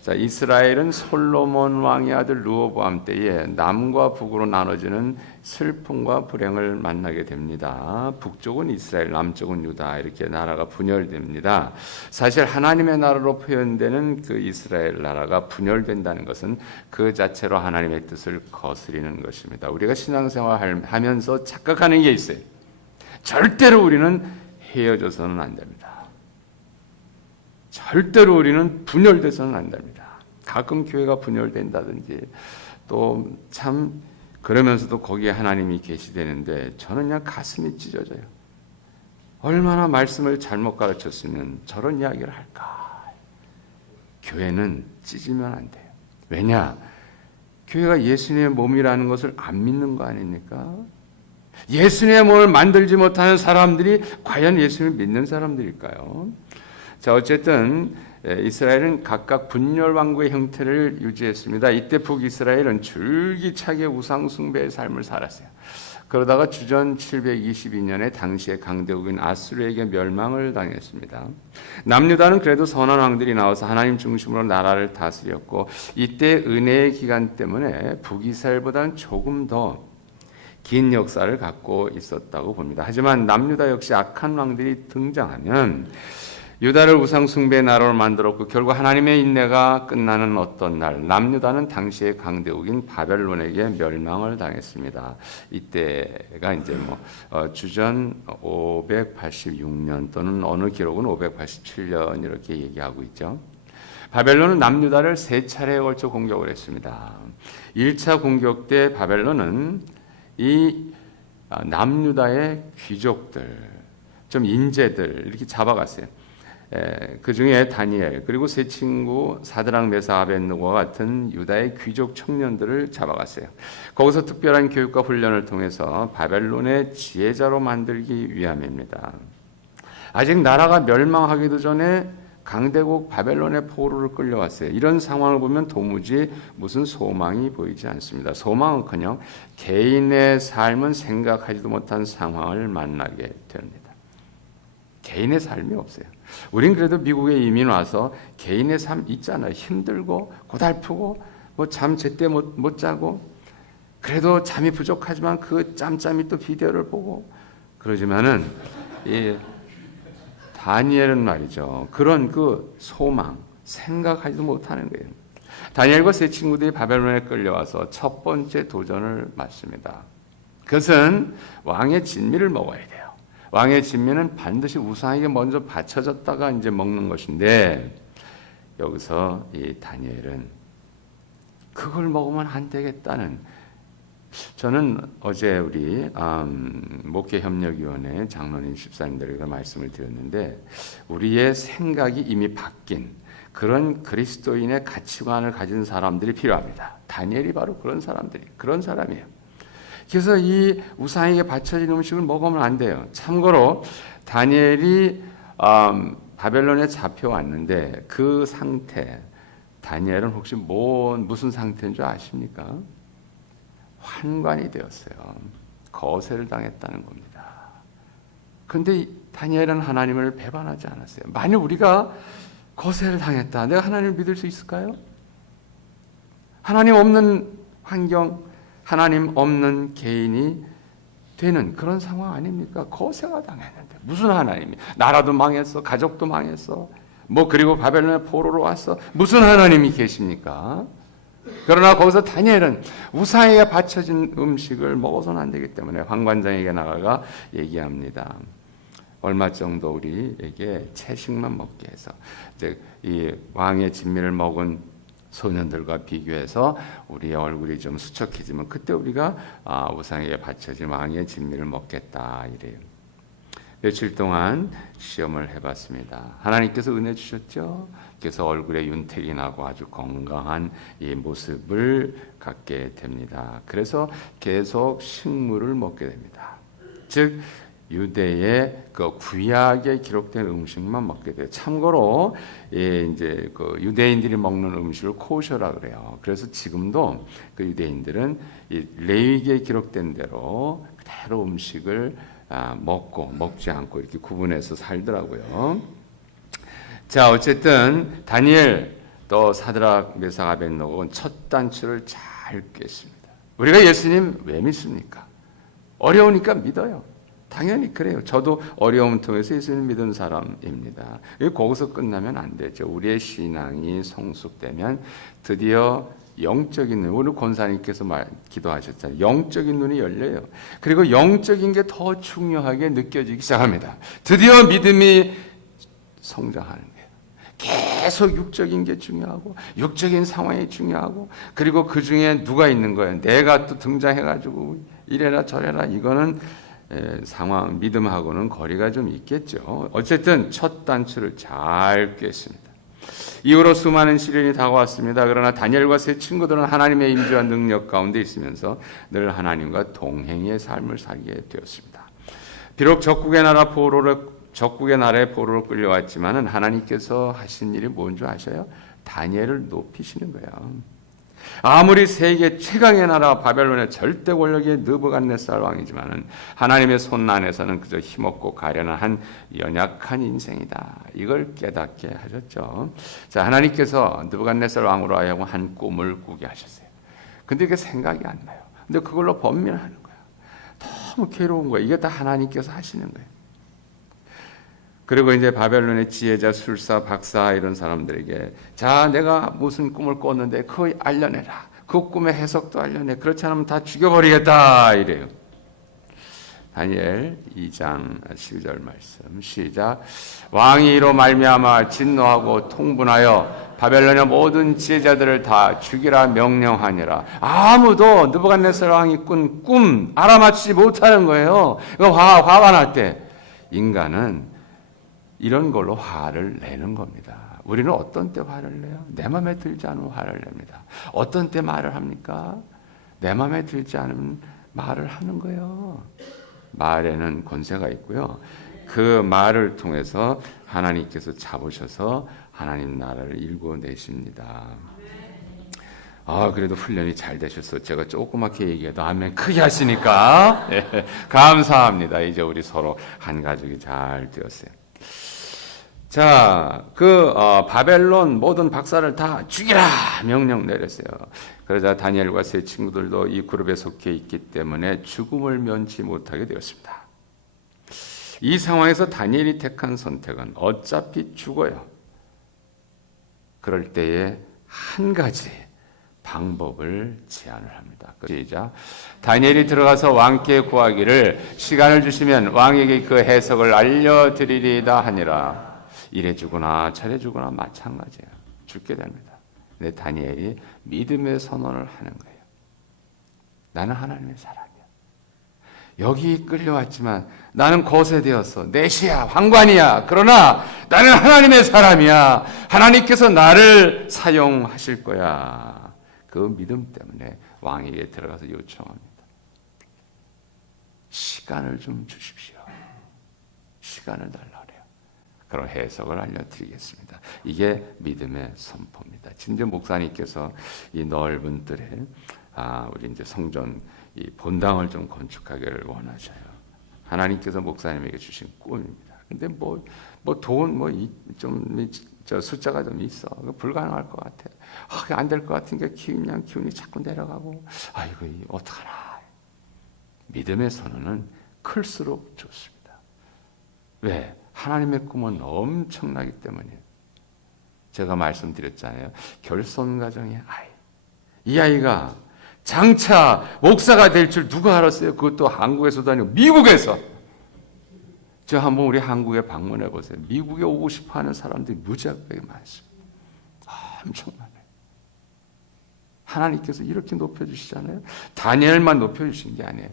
자, 이스라엘은 솔로몬 왕의 아들 르호보암 때에 남과 북으로 나눠지는 슬픔과 불행을 만나게 됩니다. 북쪽은 이스라엘, 남쪽은 유다, 이렇게 나라가 분열됩니다. 사실 하나님의 나라로 표현되는 그 이스라엘 나라가 분열된다는 것은 그 자체로 하나님의 뜻을 거스리는 것입니다. 우리가 신앙생활 하면서 착각하는 게 있어요. 절대로 우리는 헤어져서는 안 됩니다. 절대로 우리는 분열돼서는 안 됩니다. 가끔 교회가 분열된다든지 또 참 그러면서도 거기에 하나님이 계시되는데 저는 그냥 가슴이 찢어져요. 얼마나 말씀을 잘못 가르쳤으면 저런 이야기를 할까. 교회는 찢으면 안 돼요. 왜냐? 교회가 예수님의 몸이라는 것을 안 믿는 거 아닙니까? 예수님의 몸을 만들지 못하는 사람들이 과연 예수님을 믿는 사람들일까요? 자, 어쨌든 이스라엘은 각각 분열 왕국의 형태를 유지했습니다. 이때 북이스라엘은 줄기차게 우상 숭배의 삶을 살았어요. 그러다가 주전 722년에 당시의 강대국인 아수르에게 멸망을 당했습니다. 남유다는 그래도 선한 왕들이 나와서 하나님 중심으로 나라를 다스렸고 이때 은혜의 기간 때문에 북이스라엘보다는 조금 더 긴 역사를 갖고 있었다고 봅니다. 하지만 남유다 역시 악한 왕들이 등장하면 유다를 우상 숭배의 나라로 만들었고 결국 하나님의 인내가 끝나는 어떤 날 남유다는 당시의 강대국인 바벨론에게 멸망을 당했습니다. 이때가 이제 주전 586년 또는 어느 기록은 587년 이렇게 얘기하고 있죠. 바벨론은 남유다를 3차례에 걸쳐 공격을 했습니다. 1차 공격 때 바벨론은 이 남유다의 귀족들, 좀 인재들 이렇게 잡아갔어요. 그 중에 다니엘 그리고 세 친구 사드락 메사 아벳느고와 같은 유다의 귀족 청년들을 잡아갔어요. 거기서 특별한 교육과 훈련을 통해서 바벨론의 지혜자로 만들기 위함입니다. 아직 나라가 멸망하기도 전에 강대국 바벨론의 포로를 끌려왔어요. 이런 상황을 보면 도무지 무슨 소망이 보이지 않습니다. 소망은커녕 개인의 삶은 생각하지도 못한 상황을 만나게 됩니다. 개인의 삶이 없어요. 우린 그래도 미국에 이민 와서 개인의 삶 있잖아요. 힘들고 고달프고 잠 제때 못 자고 그래도 잠이 부족하지만 그 짬짬이 또 비디오를 보고 그러지만은 이 다니엘은 말이죠. 그런 그 소망 생각하지도 못하는 거예요. 다니엘과 세 친구들이 바벨론에 끌려와서 첫 번째 도전을 맞습니다. 그것은 왕의 진미를 먹어야 돼요. 왕의 진미는 반드시 우상에게 먼저 바쳐졌다가 이제 먹는 것인데 여기서 이 다니엘은 그걸 먹으면 안 되겠다는 저는 어제 우리 목회협력위원회 장로님 집사님들에게 말씀을 드렸는데 우리의 생각이 이미 바뀐 그런 그리스도인의 가치관을 가진 사람들이 필요합니다. 다니엘이 바로 그런 사람이에요. 그래서 이 우상에게 바쳐진 음식을 먹으면 안 돼요. 참고로 다니엘이 바벨론에 잡혀왔는데 그 상태 다니엘은 혹시 무슨 상태인 줄 아십니까? 환관이 되었어요. 거세를 당했다는 겁니다. 그런데 다니엘은 하나님을 배반하지 않았어요. 만약 우리가 거세를 당했다. 내가 하나님을 믿을 수 있을까요? 하나님 없는 환경, 하나님 없는 개인이 되는 그런 상황 아닙니까? 거세가 당했는데 무슨 하나님이? 나라도 망했어, 가족도 망했어. 그리고 바벨론의 포로로 왔어. 무슨 하나님이 계십니까? 그러나 거기서 다니엘은 우상에게 바쳐진 음식을 먹어서는 안 되기 때문에 황관장에게 나가가 얘기합니다. 얼마 정도 우리에게 채식만 먹게 해서 이제 이 왕의 진미를 먹은 소년들과 비교해서 우리의 얼굴이 좀 수척해지면 그때 우리가 우상에게 바쳐진 왕의 진미를 먹겠다 이래요. 며칠 동안 시험을 해봤습니다. 하나님께서 은혜 주셨죠. 그래서 얼굴에 윤택이 나고 아주 건강한 이 모습을 갖게 됩니다. 그래서 계속 식물을 먹게 됩니다. 즉 유대의 그 구약에 기록된 음식만 먹게 돼요. 참고로 이제 그 유대인들이 먹는 음식을 코셔라 그래요. 그래서 지금도 그 유대인들은 이 레위기에 기록된 대로 그대로 음식을 먹지 않고 이렇게 구분해서 살더라고요. 자, 어쨌든 다니엘 또 사드락 메삭 아벳노고는 첫 단추를 잘 꿰습니다. 우리가 예수님 왜 믿습니까? 어려우니까 믿어요. 당연히 그래요. 저도 어려움 통해서 예수님 믿은 사람입니다. 거기서 끝나면 안 되죠. 우리의 신앙이 성숙되면 드디어 영적인 눈, 오늘 권사님께서 기도하셨잖아요. 영적인 눈이 열려요. 그리고 영적인 게 더 중요하게 느껴지기 시작합니다. 드디어 믿음이 성장하는 거예요. 계속 육적인 게 중요하고 육적인 상황이 중요하고 그리고 그 중에 누가 있는 거예요. 내가 또 등장해가지고 이래라 저래라 이거는 상황 믿음하고는 거리가 좀 있겠죠. 어쨌든 첫 단추를 잘 꿰습니다. 이후로 수많은 시련이 다가왔습니다. 그러나 다니엘과 세 친구들은 하나님의 임재와 능력 가운데 있으면서 늘 하나님과 동행의 삶을 살게 되었습니다. 비록 적국의 나라의 포로로 끌려왔지만은 하나님께서 하신 일이 뭔 줄 아셔요? 다니엘을 높이시는 거예요. 아무리 세계 최강의 나라 바벨론의 절대 권력의 느부갓네살 왕이지만은 하나님의 손 안에서는 그저 힘없고 가련한 한 연약한 인생이다. 이걸 깨닫게 하셨죠. 자, 하나님께서 느부갓네살 왕으로 하여금 한 꿈을 꾸게 하셨어요. 근데 이게 생각이 안 나요. 근데 그걸로 번민하는 거예요. 너무 괴로운 거예요. 이게 다 하나님께서 하시는 거예요. 그리고 이제 바벨론의 지혜자, 술사, 박사 이런 사람들에게 자, 내가 무슨 꿈을 꿨는데 그거 알려내라. 그 꿈의 해석도 알려내. 그렇지 않으면 다 죽여버리겠다 이래요. 다니엘 2장 12절 말씀 시작. 왕이 이로 말미암아 진노하고 통분하여 바벨론의 모든 지혜자들을 다 죽이라 명령하니라. 아무도 느부갓네살 왕이 꾼 꿈 알아맞히지 못하는 거예요. 화가 났대. 인간은 이런 걸로 화를 내는 겁니다. 우리는 어떤 때 화를 내요? 내 마음에 들지 않으면 화를 냅니다. 어떤 때 말을 합니까? 내 마음에 들지 않으면 말을 하는 거예요. 말에는 권세가 있고요. 그 말을 통해서 하나님께서 잡으셔서 하나님 나라를 일궈내십니다. 그래도 훈련이 잘 되셔서 제가 조그맣게 얘기해도 아멘 크게 하시니까 감사합니다. 이제 우리 서로 한 가족이 잘 되었어요. 자, 바벨론 모든 박사를 다 죽이라 명령 내렸어요. 그러자 다니엘과 세 친구들도 이 그룹에 속해 있기 때문에 죽음을 면치 못하게 되었습니다. 이 상황에서 다니엘이 택한 선택은 어차피 죽어요. 그럴 때에 한 가지 방법을 제안을 합니다. 시작. 다니엘이 들어가서 왕께 구하기를 시간을 주시면 왕에게 그 해석을 알려드리리다 하니라. 이래 주거나 저래 주거나 마찬가지예요. 죽게 됩니다. 근데 다니엘이 믿음의 선언을 하는 거예요. 나는 하나님의 사람이야. 여기 끌려왔지만 나는 거세되었어. 내시야, 황관이야. 그러나 나는 하나님의 사람이야. 하나님께서 나를 사용하실 거야. 그 믿음 때문에 왕에게 들어가서 요청합니다. 시간을 좀 주십시오. 시간을 달라. 그런 해석을 알려드리겠습니다. 이게 믿음의 선포입니다. 진정 목사님께서 이 넓은 뜰에 우리 이제 성전 이 본당을 좀 건축하기를 원하셔요. 하나님께서 목사님에게 주신 꿈입니다. 근데 저 숫자가 좀 있어. 불가능할 것 같아. 안 될 것 같은 게 기운이 자꾸 내려가고. 이거 어떡하나. 믿음의 선언은 클수록 좋습니다. 왜? 하나님의 꿈은 엄청나기 때문이에요. 제가 말씀드렸잖아요. 결손가정의 아이. 이 아이가 장차 목사가 될 줄 누가 알았어요? 그것도 한국에서도 아니고 미국에서. 저 한번 우리 한국에 방문해 보세요. 미국에 오고 싶어 하는 사람들이 무지하게 많습니다. 엄청 많아요. 하나님께서 이렇게 높여주시잖아요. 다니엘만 높여주신 게 아니에요.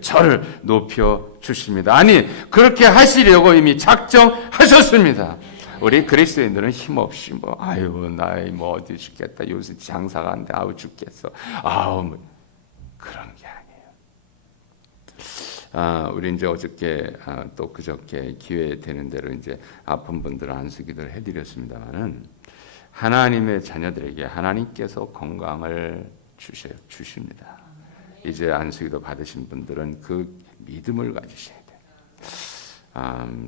저를 높여주십니다. 아니, 그렇게 하시려고 이미 작정하셨습니다. 우리 그리스도인들은 힘없이 나이 어디 죽겠다. 요새 장사가 안 돼. 죽겠어. 그런 게 아니에요. 우리 이제 어저께 또 그저께 기회 되는 대로 이제 아픈 분들 안수기도를 해드렸습니다만은 하나님의 자녀들에게 하나님께서 건강을 주십니다. 이제 안수기도 받으신 분들은 그 믿음을 가지셔야 돼요.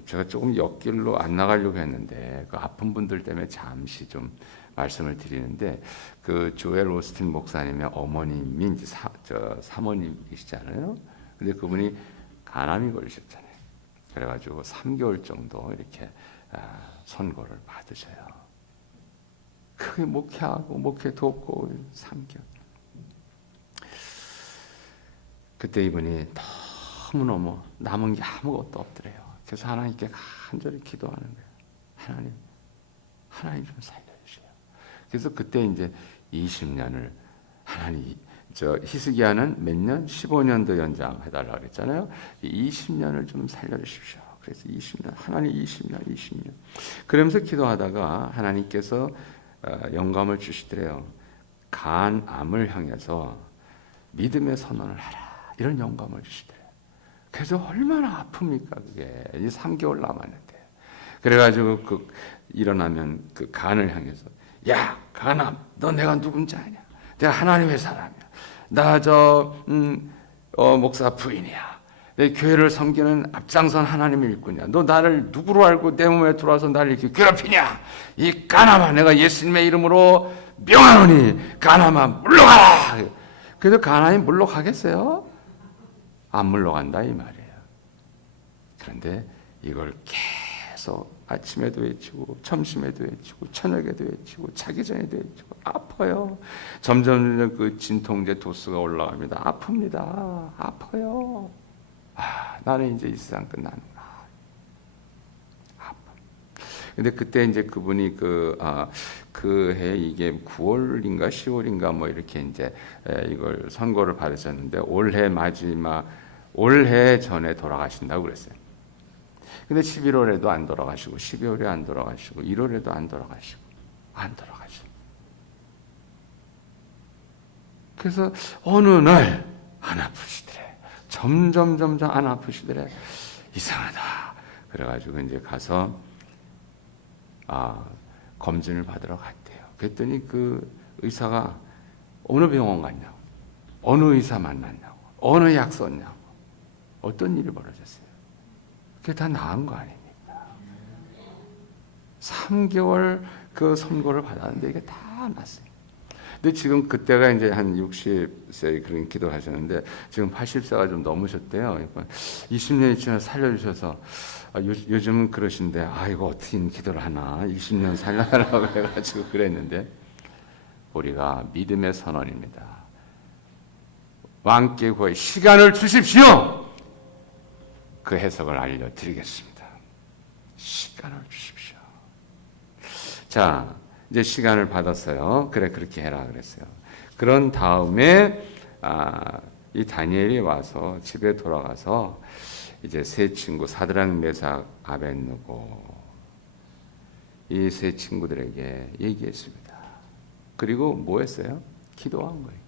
제가 조금 옆길로 안 나가려고 했는데 그 아픈 분들 때문에 잠시 좀 말씀을 드리는데 그 조엘 오스틴 목사님의 어머님이 이제 사모님이시잖아요. 근데 그분이 간암이 걸리셨잖아요. 그래가지고 3개월 정도 이렇게 선고를 받으셔요. 그게 목회하고 목회 돕고 3개월. 그때 이분이 너무너무 남은 게 아무것도 없더래요. 그래서 하나님께 간절히 기도하는 거예요. 하나님 좀 살려주세요. 그래서 그때 이제 20년을 하나님, 히스기야는 몇 년? 15년도 연장해달라고 그랬잖아요. 20년을 좀 살려주십시오. 그래서 20년, 하나님 20년. 그러면서 기도하다가 하나님께서 영감을 주시더래요. 간암을 향해서 믿음의 선언을 하라. 이런 영감을 주시더래요. 그래서 얼마나 아픕니까 그게. 이제 3개월 남았는데. 그래가지고 일어나면 그 간을 향해서 야 간암 너 내가 누군지 아냐. 내가 하나님의 사람이야. 나 목사 부인이야. 내 교회를 섬기는 앞장선 하나님의 일꾼이야. 너 나를 누구로 알고 내 몸에 들어와서 나를 이렇게 괴롭히냐. 이 간암아 내가 예수님의 이름으로 명하노니 간암아 물러가라. 그래서 간암이 물러가겠어요? 안 물러간다 이 말이에요. 그런데 이걸 계속 아침에도 외치고 점심에도 외치고 저녁에도 외치고 자기 전에도 외치고 아파요. 점점 그 진통제 도수가 올라갑니다. 아픕니다. 아파요. 나는 이제 이 세상 끝나는구나. 아파. 근데 그때 이제 그분이 그 해 이게 9월인가 10월인가 뭐 이렇게 이제 이걸 선고를 받으셨는데 올해 전에 돌아가신다고 그랬어요. 근데 11월에도 안 돌아가시고 12월에 안 돌아가시고 1월에도 안 돌아가시고. 그래서 어느 날 안 아프시더래. 점점 안 아프시더래. 이상하다. 그래가지고 이제 가서 검진을 받으러 갔대요. 그랬더니 그 의사가 어느 병원 갔냐고, 어느 의사 만났냐고, 어느 약 썼냐고, 어떤 일이 벌어졌어요. 그게 다 나은 거 아닙니까? 3개월 그 선고를 받았는데 이게 다 났어요. 근데 지금 그때가 이제 한 60세 그런 기도를 하셨는데 지금 80세가 좀 넘으셨대요. 20년이 지나 살려주셔서 요즘은 그러신데 이거 어떻게 기도를 하나 20년 살려달라고 해가지고 그랬는데 우리가 믿음의 선언입니다. 왕께 구하여 시간을 주십시오. 그 해석을 알려드리겠습니다. 시간을 주십시오. 자, 이제 시간을 받았어요. 그래 그렇게 해라 그랬어요. 그런 다음에 이 다니엘이 와서 집에 돌아가서 이제 세 친구 사드락 메삭 아벳느고 이 세 친구들에게 얘기했습니다. 그리고 뭐 했어요? 기도한 거예요.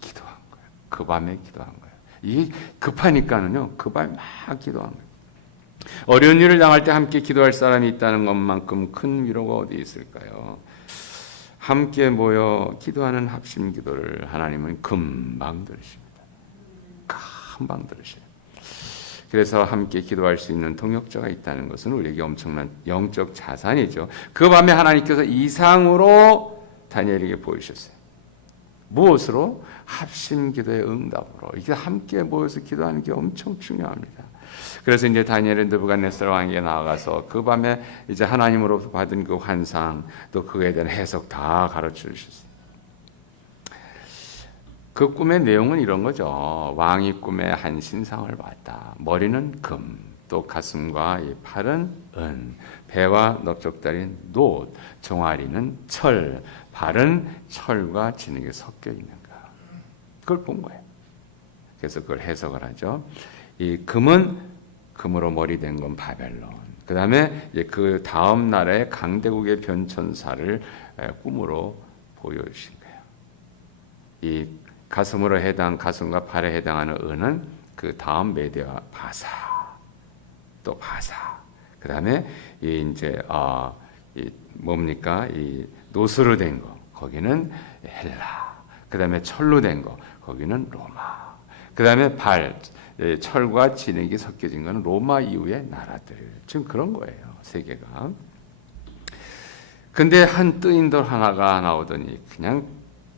기도한 거예요. 그 밤에 기도한 거예요. 이게 급하니까는요. 그 밤에 막 기도한 거예요. 어려운 일을 당할 때 함께 기도할 사람이 있다는 것만큼 큰 위로가 어디 있을까요? 함께 모여 기도하는 합심 기도를 하나님은 금방 들으십니다. 금방 들으셔요. 그래서 함께 기도할 수 있는 동역자가 있다는 것은 우리에게 엄청난 영적 자산이죠. 그 밤에 하나님께서 이상으로 다니엘에게 보이셨어요. 무엇으로? 합심 기도의 응답으로. 이게 함께 모여서 기도하는 게 엄청 중요합니다. 그래서 이제 다니엘은 느부갓네살 왕에게 나아가서 그 밤에 이제 하나님으로부터 받은 그 환상 또 그에 대한 해석 다 가르쳐 주셨어요. 그 꿈의 내용은 이런 거죠. 왕이 꿈에 한 신상을 봤다. 머리는 금, 또 가슴과 이 팔은 은, 배와 넓적다리는 놋, 종아리는 철, 발은 철과 진흙이 섞여 있는가. 그걸 본 거예요. 그래서 그걸 해석을 하죠. 이 금은 금으로 머리 된 건 바벨론. 그 다음에 그 다음 나라의 강대국의 변천사를 꿈으로 보여주신 거예요. 이 가슴과 팔에 해당하는 은은 그 다음 메대와 바사, 또 바사. 그 다음에 이제 이 노스로 된 거, 거기는 헬라. 그 다음에 철로 된 거, 거기는 로마. 그 다음에 철과 진흙이 섞여진 것은 로마 이후의 나라들. 지금 그런 거예요. 세계가. 근데 한 뜨인돌 하나가 나오더니 그냥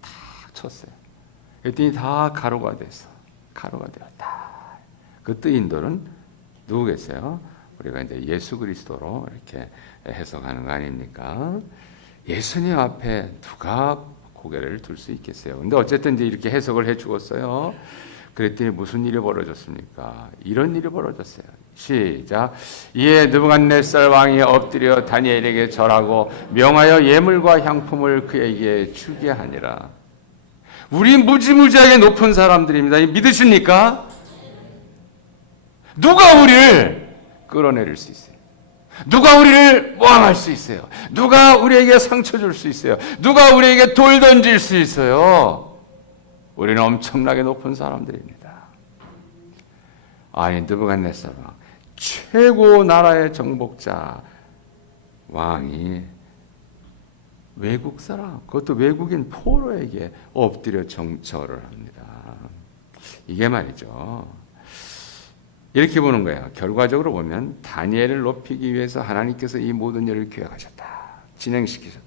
탁 쳤어요. 그랬더니 다 가루가 됐어. 가루가 되었다. 그 뜨인돌은 누구겠어요? 우리가 이제 예수 그리스도로 이렇게 해석하는 거 아닙니까? 예수님 앞에 누가 고개를 들 수 있겠어요? 근데 어쨌든 이제 이렇게 해석을 해 주었어요. 그랬더니 무슨 일이 벌어졌습니까? 이런 일이 벌어졌어요. 시작. 이에 느부갓네살 왕이 엎드려 다니엘에게 절하고 명하여 예물과 향품을 그에게 주게 하니라. 우리 무지무지하게 높은 사람들입니다. 믿으십니까? 누가 우리를 끌어내릴 수 있어요? 누가 우리를 모함할 수 있어요? 누가 우리에게 상처 줄 수 있어요? 누가 우리에게 돌 던질 수 있어요? 우리는 엄청나게 높은 사람들입니다. 아니, 느부갓네살 왕, 최고 나라의 정복자 왕이 외국 사람, 그것도 외국인 포로에게 엎드려 절을 합니다. 이게 말이죠. 이렇게 보는 거예요. 결과적으로 보면 다니엘을 높이기 위해서 하나님께서 이 모든 일을 계획하셨다. 진행시키셨다.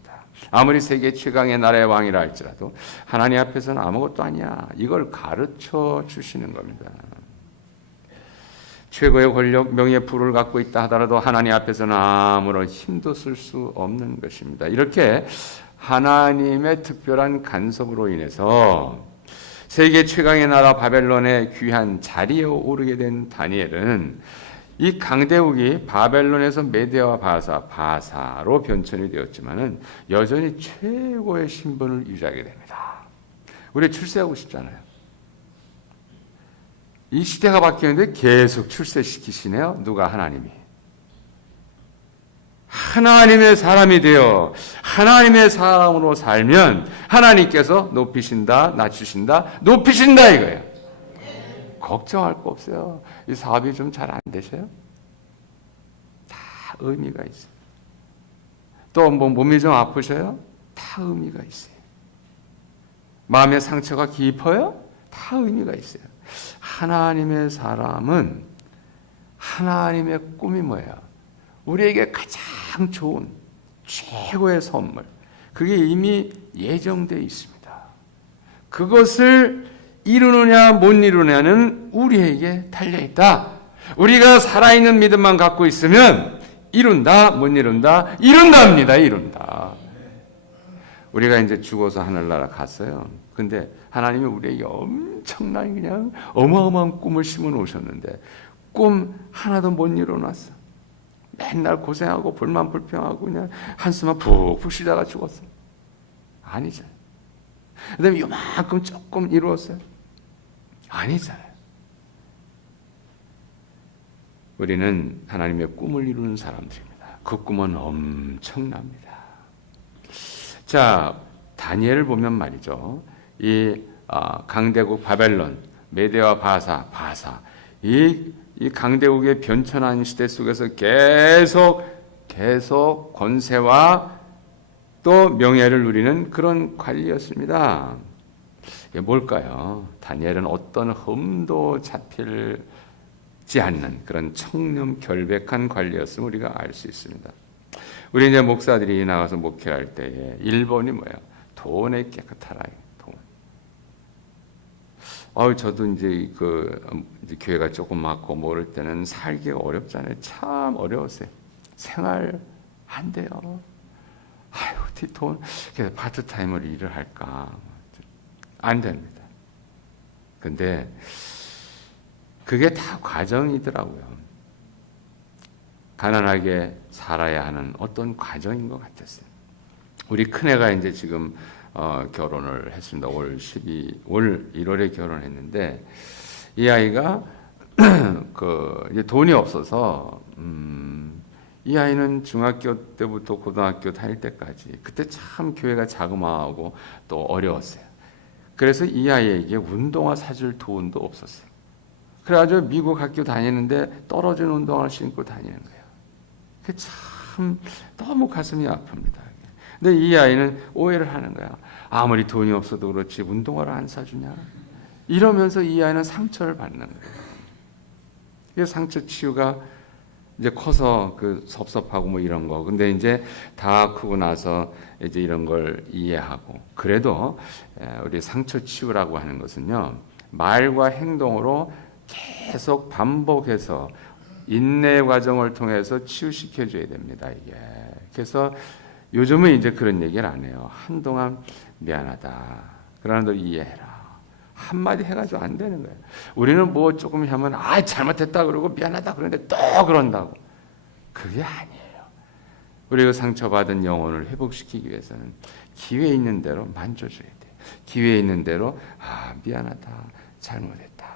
아무리 세계 최강의 나라의 왕이라 할지라도 하나님 앞에서는 아무것도 아니야. 이걸 가르쳐 주시는 겁니다. 최고의 권력, 명예, 부를 갖고 있다 하더라도 하나님 앞에서는 아무런 힘도 쓸 수 없는 것입니다. 이렇게 하나님의 특별한 간섭으로 인해서 세계 최강의 나라 바벨론의 귀한 자리에 오르게 된 다니엘은 이 강대국이 바벨론에서 메대와 바사로 변천이 되었지만은 여전히 최고의 신분을 유지하게 됩니다. 우리 출세하고 싶잖아요. 이 시대가 바뀌었는데 계속 출세시키시네요. 누가? 하나님이. 하나님의 사람이 되어 하나님의 사람으로 살면 하나님께서 높이신다, 낮추신다, 높이신다 이거예요. 걱정할 거 없어요. 이 사업이 좀 잘 안 되셔요? 다 의미가 있어요. 또 뭐 몸이 좀 아프셔요? 다 의미가 있어요. 마음의 상처가 깊어요? 다 의미가 있어요. 하나님의 사람은 하나님의 꿈이 뭐예요? 우리에게 가장 좋은 최고의 선물. 그게 이미 예정되어 있습니다. 그것을 이루느냐 못 이루느냐는 우리에게 달려있다. 우리가 살아있는 믿음만 갖고 있으면 이룬다, 못 이룬다, 이룬답니다. 이룬다. 우리가 이제 죽어서 하늘나라 갔어요. 근데 하나님이 우리에게 엄청난 그냥 어마어마한 꿈을 심어 놓으셨는데 꿈 하나도 못 이뤄놨어. 맨날 고생하고 불만불평하고 그냥 한숨만 푹푹 쉬다가 죽었어. 아니잖아요. 그 다음에 요만큼 조금 이루었어요. 아니잖아요. 우리는 하나님의 꿈을 이루는 사람들입니다. 그 꿈은 엄청납니다. 자, 다니엘을 보면 말이죠. 이 강대국 바벨론, 메대와 바사, 이 강대국의 변천한 시대 속에서 계속 권세와 또 명예를 누리는 그런 관리였습니다. 이게 뭘까요? 다니엘은 어떤 흠도 잡히지 않는 그런 청렴 결백한 관리였음을 우리가 알 수 있습니다. 우리 이제 목사들이 나가서 목회할 때에 1번이 뭐예요? 돈에 깨끗하라. 돈. 저도 이제 이제 교회가 조금 많고 모를 때는 살기가 어렵잖아요. 참 어려웠어요. 생활 안 돼요. 어떻게 돈, 그래서 파트타임으로 일을 할까? 안 됩니다. 근데 그게 다 과정이더라고요. 가난하게 살아야 하는 어떤 과정인 것 같았어요. 우리 큰애가 이제 지금 결혼을 했습니다. 올 1월에 결혼했는데 이 아이가 이제 돈이 없어서 이 아이는 중학교 때부터 고등학교 다닐 때까지 그때 참 교회가 자그마하고 또 어려웠어요. 그래서 이 아이에게 운동화 사줄 돈도 없었어요. 그래가지고 미국 학교 다니는데 떨어진 운동화를 신고 다니는 거예요. 그게 참 너무 가슴이 아픕니다. 근데 이 아이는 오해를 하는 거야. 아무리 돈이 없어도 그렇지 운동화를 안 사주냐? 이러면서 이 아이는 상처를 받는 거예요. 이 상처 치유가 이제 커서 그 섭섭하고 뭐 이런 거. 근데 이제 다 크고 나서 이제 이런 걸 이해하고. 그래도 우리 상처 치유라고 하는 것은요, 말과 행동으로 계속 반복해서 인내 과정을 통해서 치유시켜 줘야 됩니다, 이게. 그래서 요즘은 이제 그런 얘기를 안 해요. 한동안 미안하다. 그러나 너 이해해라. 한마디 해가지고 안 되는 거예요. 우리는 뭐 조금 하면 잘못했다 그러고 미안하다 그러는데 또 그런다고. 그게 아니에요. 우리가 상처받은 영혼을 회복시키기 위해서는 기회 있는 대로 만져줘야 돼요. 기회 있는 대로 미안하다, 잘못했다.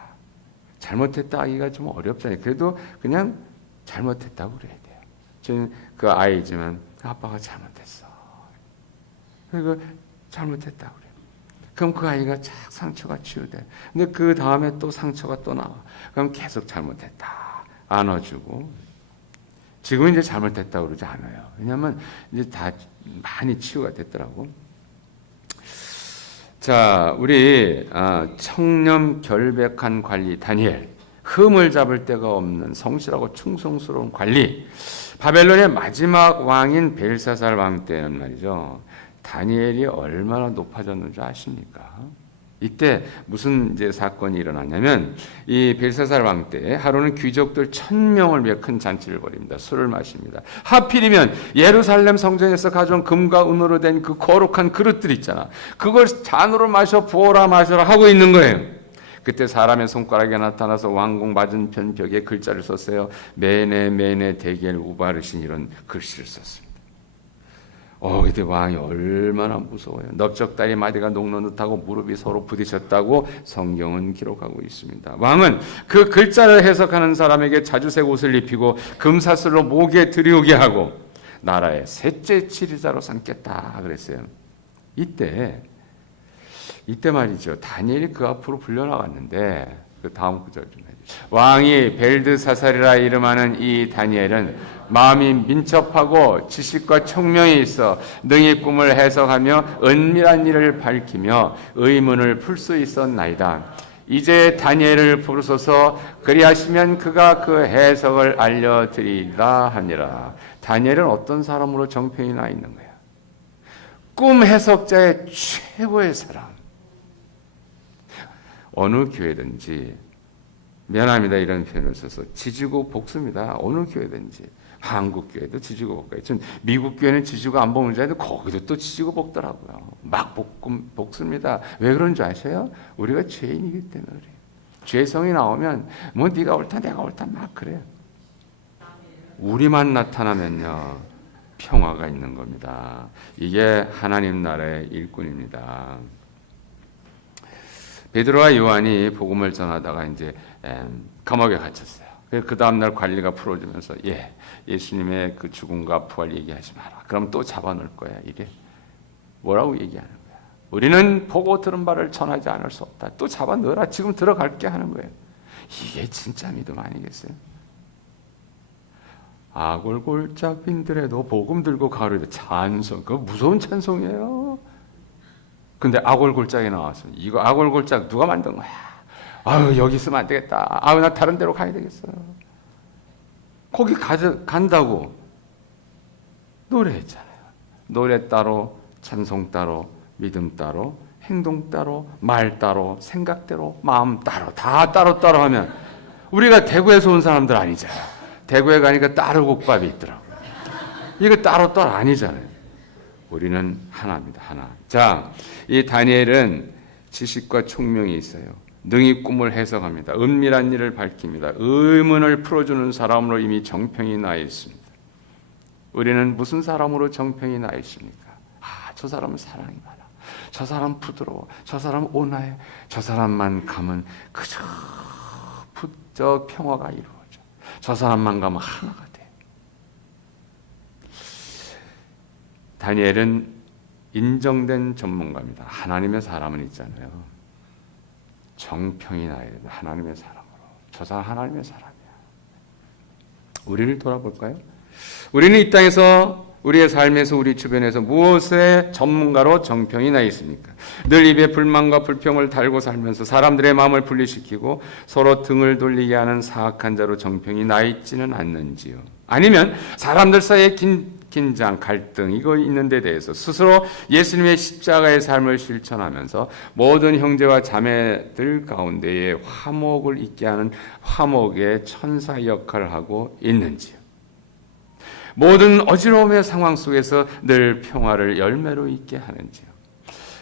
잘못했다 하기가 좀 어렵잖아요. 그래도 그냥 잘못했다고 그래야 돼요. 저는 그 아이지만 아빠가 잘못했어. 그리고 잘못했다고 그래요. 그럼 그 아이가 착 상처가 치유돼. 근데 그 다음에 또 상처가 또 나와. 그럼 계속 잘못했다. 안아주고. 지금은 이제 잘못했다고 그러지 않아요. 왜냐하면 이제 다 많이 치유가 됐더라고. 자, 우리 청렴 결백한 관리 다니엘. 흠을 잡을 데가 없는 성실하고 충성스러운 관리. 바벨론의 마지막 왕인 벨사살 왕 때는 말이죠. 다니엘이 얼마나 높아졌는지 아십니까? 이때 무슨 이제 사건이 일어났냐면 이 벨사살 왕 때 하루는 귀족들 1000명을 위해 큰 잔치를 벌입니다. 술을 마십니다. 하필이면 예루살렘 성전에서 가져온 금과 은으로 된 그 거룩한 그릇들 있잖아. 그걸 잔으로 마셔 부어라 마셔라 하고 있는 거예요. 그때 사람의 손가락에 나타나서 왕궁 맞은편 벽에 글자를 썼어요. 메네 메네 데겔 우바르신 이런 글씨를 썼습니다. 그때 왕이 얼마나 무서워요. 넓적다리 마디가 녹노릇하고 무릎이 서로 부딪혔다고 성경은 기록하고 있습니다. 왕은 그 글자를 해석하는 사람에게 자주색 옷을 입히고 금사슬로 목에 들이우게 하고 나라의 셋째 지리자로 삼겠다 그랬어요. 이때 말이죠. 다니엘이 그 앞으로 불려나갔는데 그 다음 구절 좀 해주세요. 왕이 벨드사살이라 이름하는 이 다니엘은 마음이 민첩하고 지식과 총명이 있어 능히 꿈을 해석하며 은밀한 일을 밝히며 의문을 풀 수 있었나이다. 이제 다니엘을 부르소서 그리하시면 그가 그 해석을 알려드리리라 하니라. 다니엘은 어떤 사람으로 정평이 나 있는 거야? 꿈 해석자의 최고의 사람. 어느 교회든지 미안합니다 이런 표현을 써서 지지고 볶습니다. 어느 교회든지 한국 교회도 지지고 볶아요. 전 미국 교회는 지지고 안 볶는 줄 알았는데 거기도 또 지지고 볶더라고요. 막 볶습니다. 왜 그런 줄 아세요? 우리가 죄인이기 때문에 그래요. 죄성이 나오면 뭐 네가 옳다 내가 옳다 막 그래요. 우리만 나타나면요 평화가 있는 겁니다. 이게 하나님 나라의 일꾼입니다. 베드로와 요한이 복음을 전하다가 이제 감옥에 갇혔어요. 그 다음날 관리가 풀어주면서 예수님의 그 죽음과 부활 얘기하지 마라. 그럼 또 잡아놓을 거야. 이래 뭐라고 얘기하는 거야. 우리는 보고 들은 바를 전하지 않을 수 없다. 또 잡아넣어라. 지금 들어갈게 하는 거예요. 이게 진짜 믿음 아니겠어요? 아골골짝 빈들에도 복음 들고 가르쳐 찬송. 그거 무서운 찬송이에요. 근데 아골골짝이 나왔어. 이거 아골골짝 누가 만든 거야? 여기 있으면 안 되겠다. 나 다른 데로 가야 되겠어. 거기 간다고 노래했잖아요. 노래 따로, 찬송 따로, 믿음 따로, 행동 따로, 말 따로, 생각대로, 마음 따로, 다 따로 하면 우리가 대구에서 온 사람들 아니잖아요. 대구에 가니까 따로국밥이 있더라고요. 이거 따로 아니잖아요. 우리는 하나입니다. 하나. 자, 이 다니엘은 지식과 총명이 있어요. 능히 꿈을 해석합니다. 은밀한 일을 밝힙니다. 의문을 풀어주는 사람으로 이미 정평이 나 있습니다. 우리는 무슨 사람으로 정평이 나 있습니까? 저 사람은 사랑이 많아. 저 사람 부드러워. 저 사람 온화해. 저 사람만 가면 그저 부쩍 평화가 이루어져. 저 사람만 가면 하나가 돼. 다니엘은 인정된 전문가입니다. 하나님의 사람은 있잖아요. 정평이 나야 된다. 하나님의 사람으로. 저 사람 하나님의 사람이야. 우리를 돌아볼까요? 우리는 이 땅에서 우리의 삶에서 우리 주변에서 무엇의 전문가로 정평이 나 있습니까? 늘 입에 불만과 불평을 달고 살면서 사람들의 마음을 분리시키고 서로 등을 돌리게 하는 사악한 자로 정평이 나 있지는 않는지요? 아니면 사람들 사이에 긴장, 갈등 이거 있는 데 대해서 스스로 예수님의 십자가의 삶을 실천하면서 모든 형제와 자매들 가운데에 화목을 있게 하는 화목의 천사 역할을 하고 있는지요? 모든 어지러움의 상황 속에서 늘 평화를 열매로 있게 하는지요.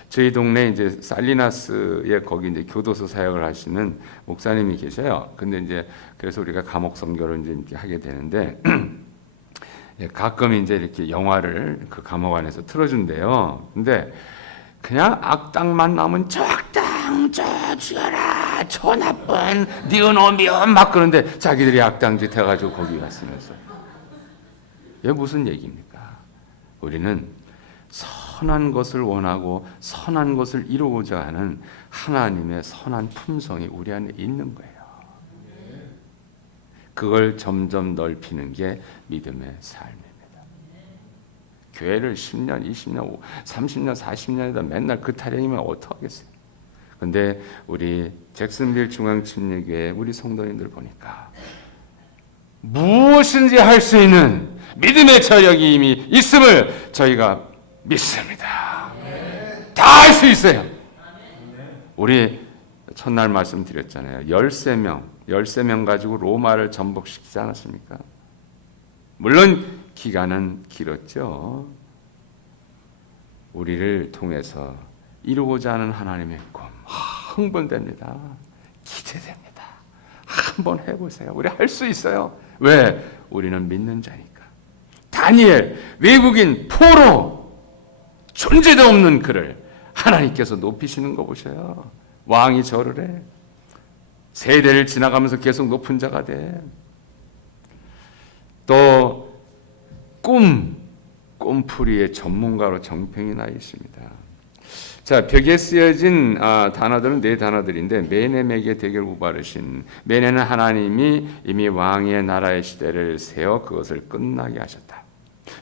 저희 동네 이제 살리나스에 거기 이제 교도소 사역을 하시는 목사님이 계셔요. 근데 이제 그래서 우리가 감옥 선교를 이제 이렇게 하게 되는데 가끔 이제 이렇게 영화를 그 감옥 안에서 틀어준대요. 근데 그냥 악당만 나오면 저 악당, 저 죽여라, 저 나쁜, 니은오미요 막 그런데 자기들이 악당짓 해가지고 거기 갔으면서. 이게 무슨 얘기입니까? 우리는 선한 것을 원하고 선한 것을 이루고자 하는 하나님의 선한 품성이 우리 안에 있는 거예요. 그걸 점점 넓히는 게 믿음의 삶입니다. 교회를 10년, 20년, 30년, 40년이다 맨날 그 타령이면 어떡하겠어요? 근데 우리 잭슨빌 중앙침례교회 우리 성도님들 보니까 무엇인지 할 수 있는 믿음의 저력이 이미 있음을 저희가 믿습니다. 다 할 수 있어요. 우리 첫날 말씀드렸잖아요. 13명 가지고 로마를 전복시키지 않았습니까? 물론 기간은 길었죠. 우리를 통해서 이루고자 하는 하나님의 꿈 흥분됩니다. 기대됩니다. 한번 해보세요. 우리 할 수 있어요. 왜? 우리는 믿는 자니까. 다니엘, 외국인, 포로, 존재도 없는 그를 하나님께서 높이시는 거 보셔요. 왕이 절을 해. 세대를 지나가면서 계속 높은 자가 돼. 또 꿈풀이의 전문가로 정평이 나 있습니다. 자, 벽에 쓰여진 단어들은 네 단어들인데 메넴에게 대결 우바르신. 메넴은 하나님이 이미 왕의 나라의 시대를 세워 그것을 끝나게 하셨다.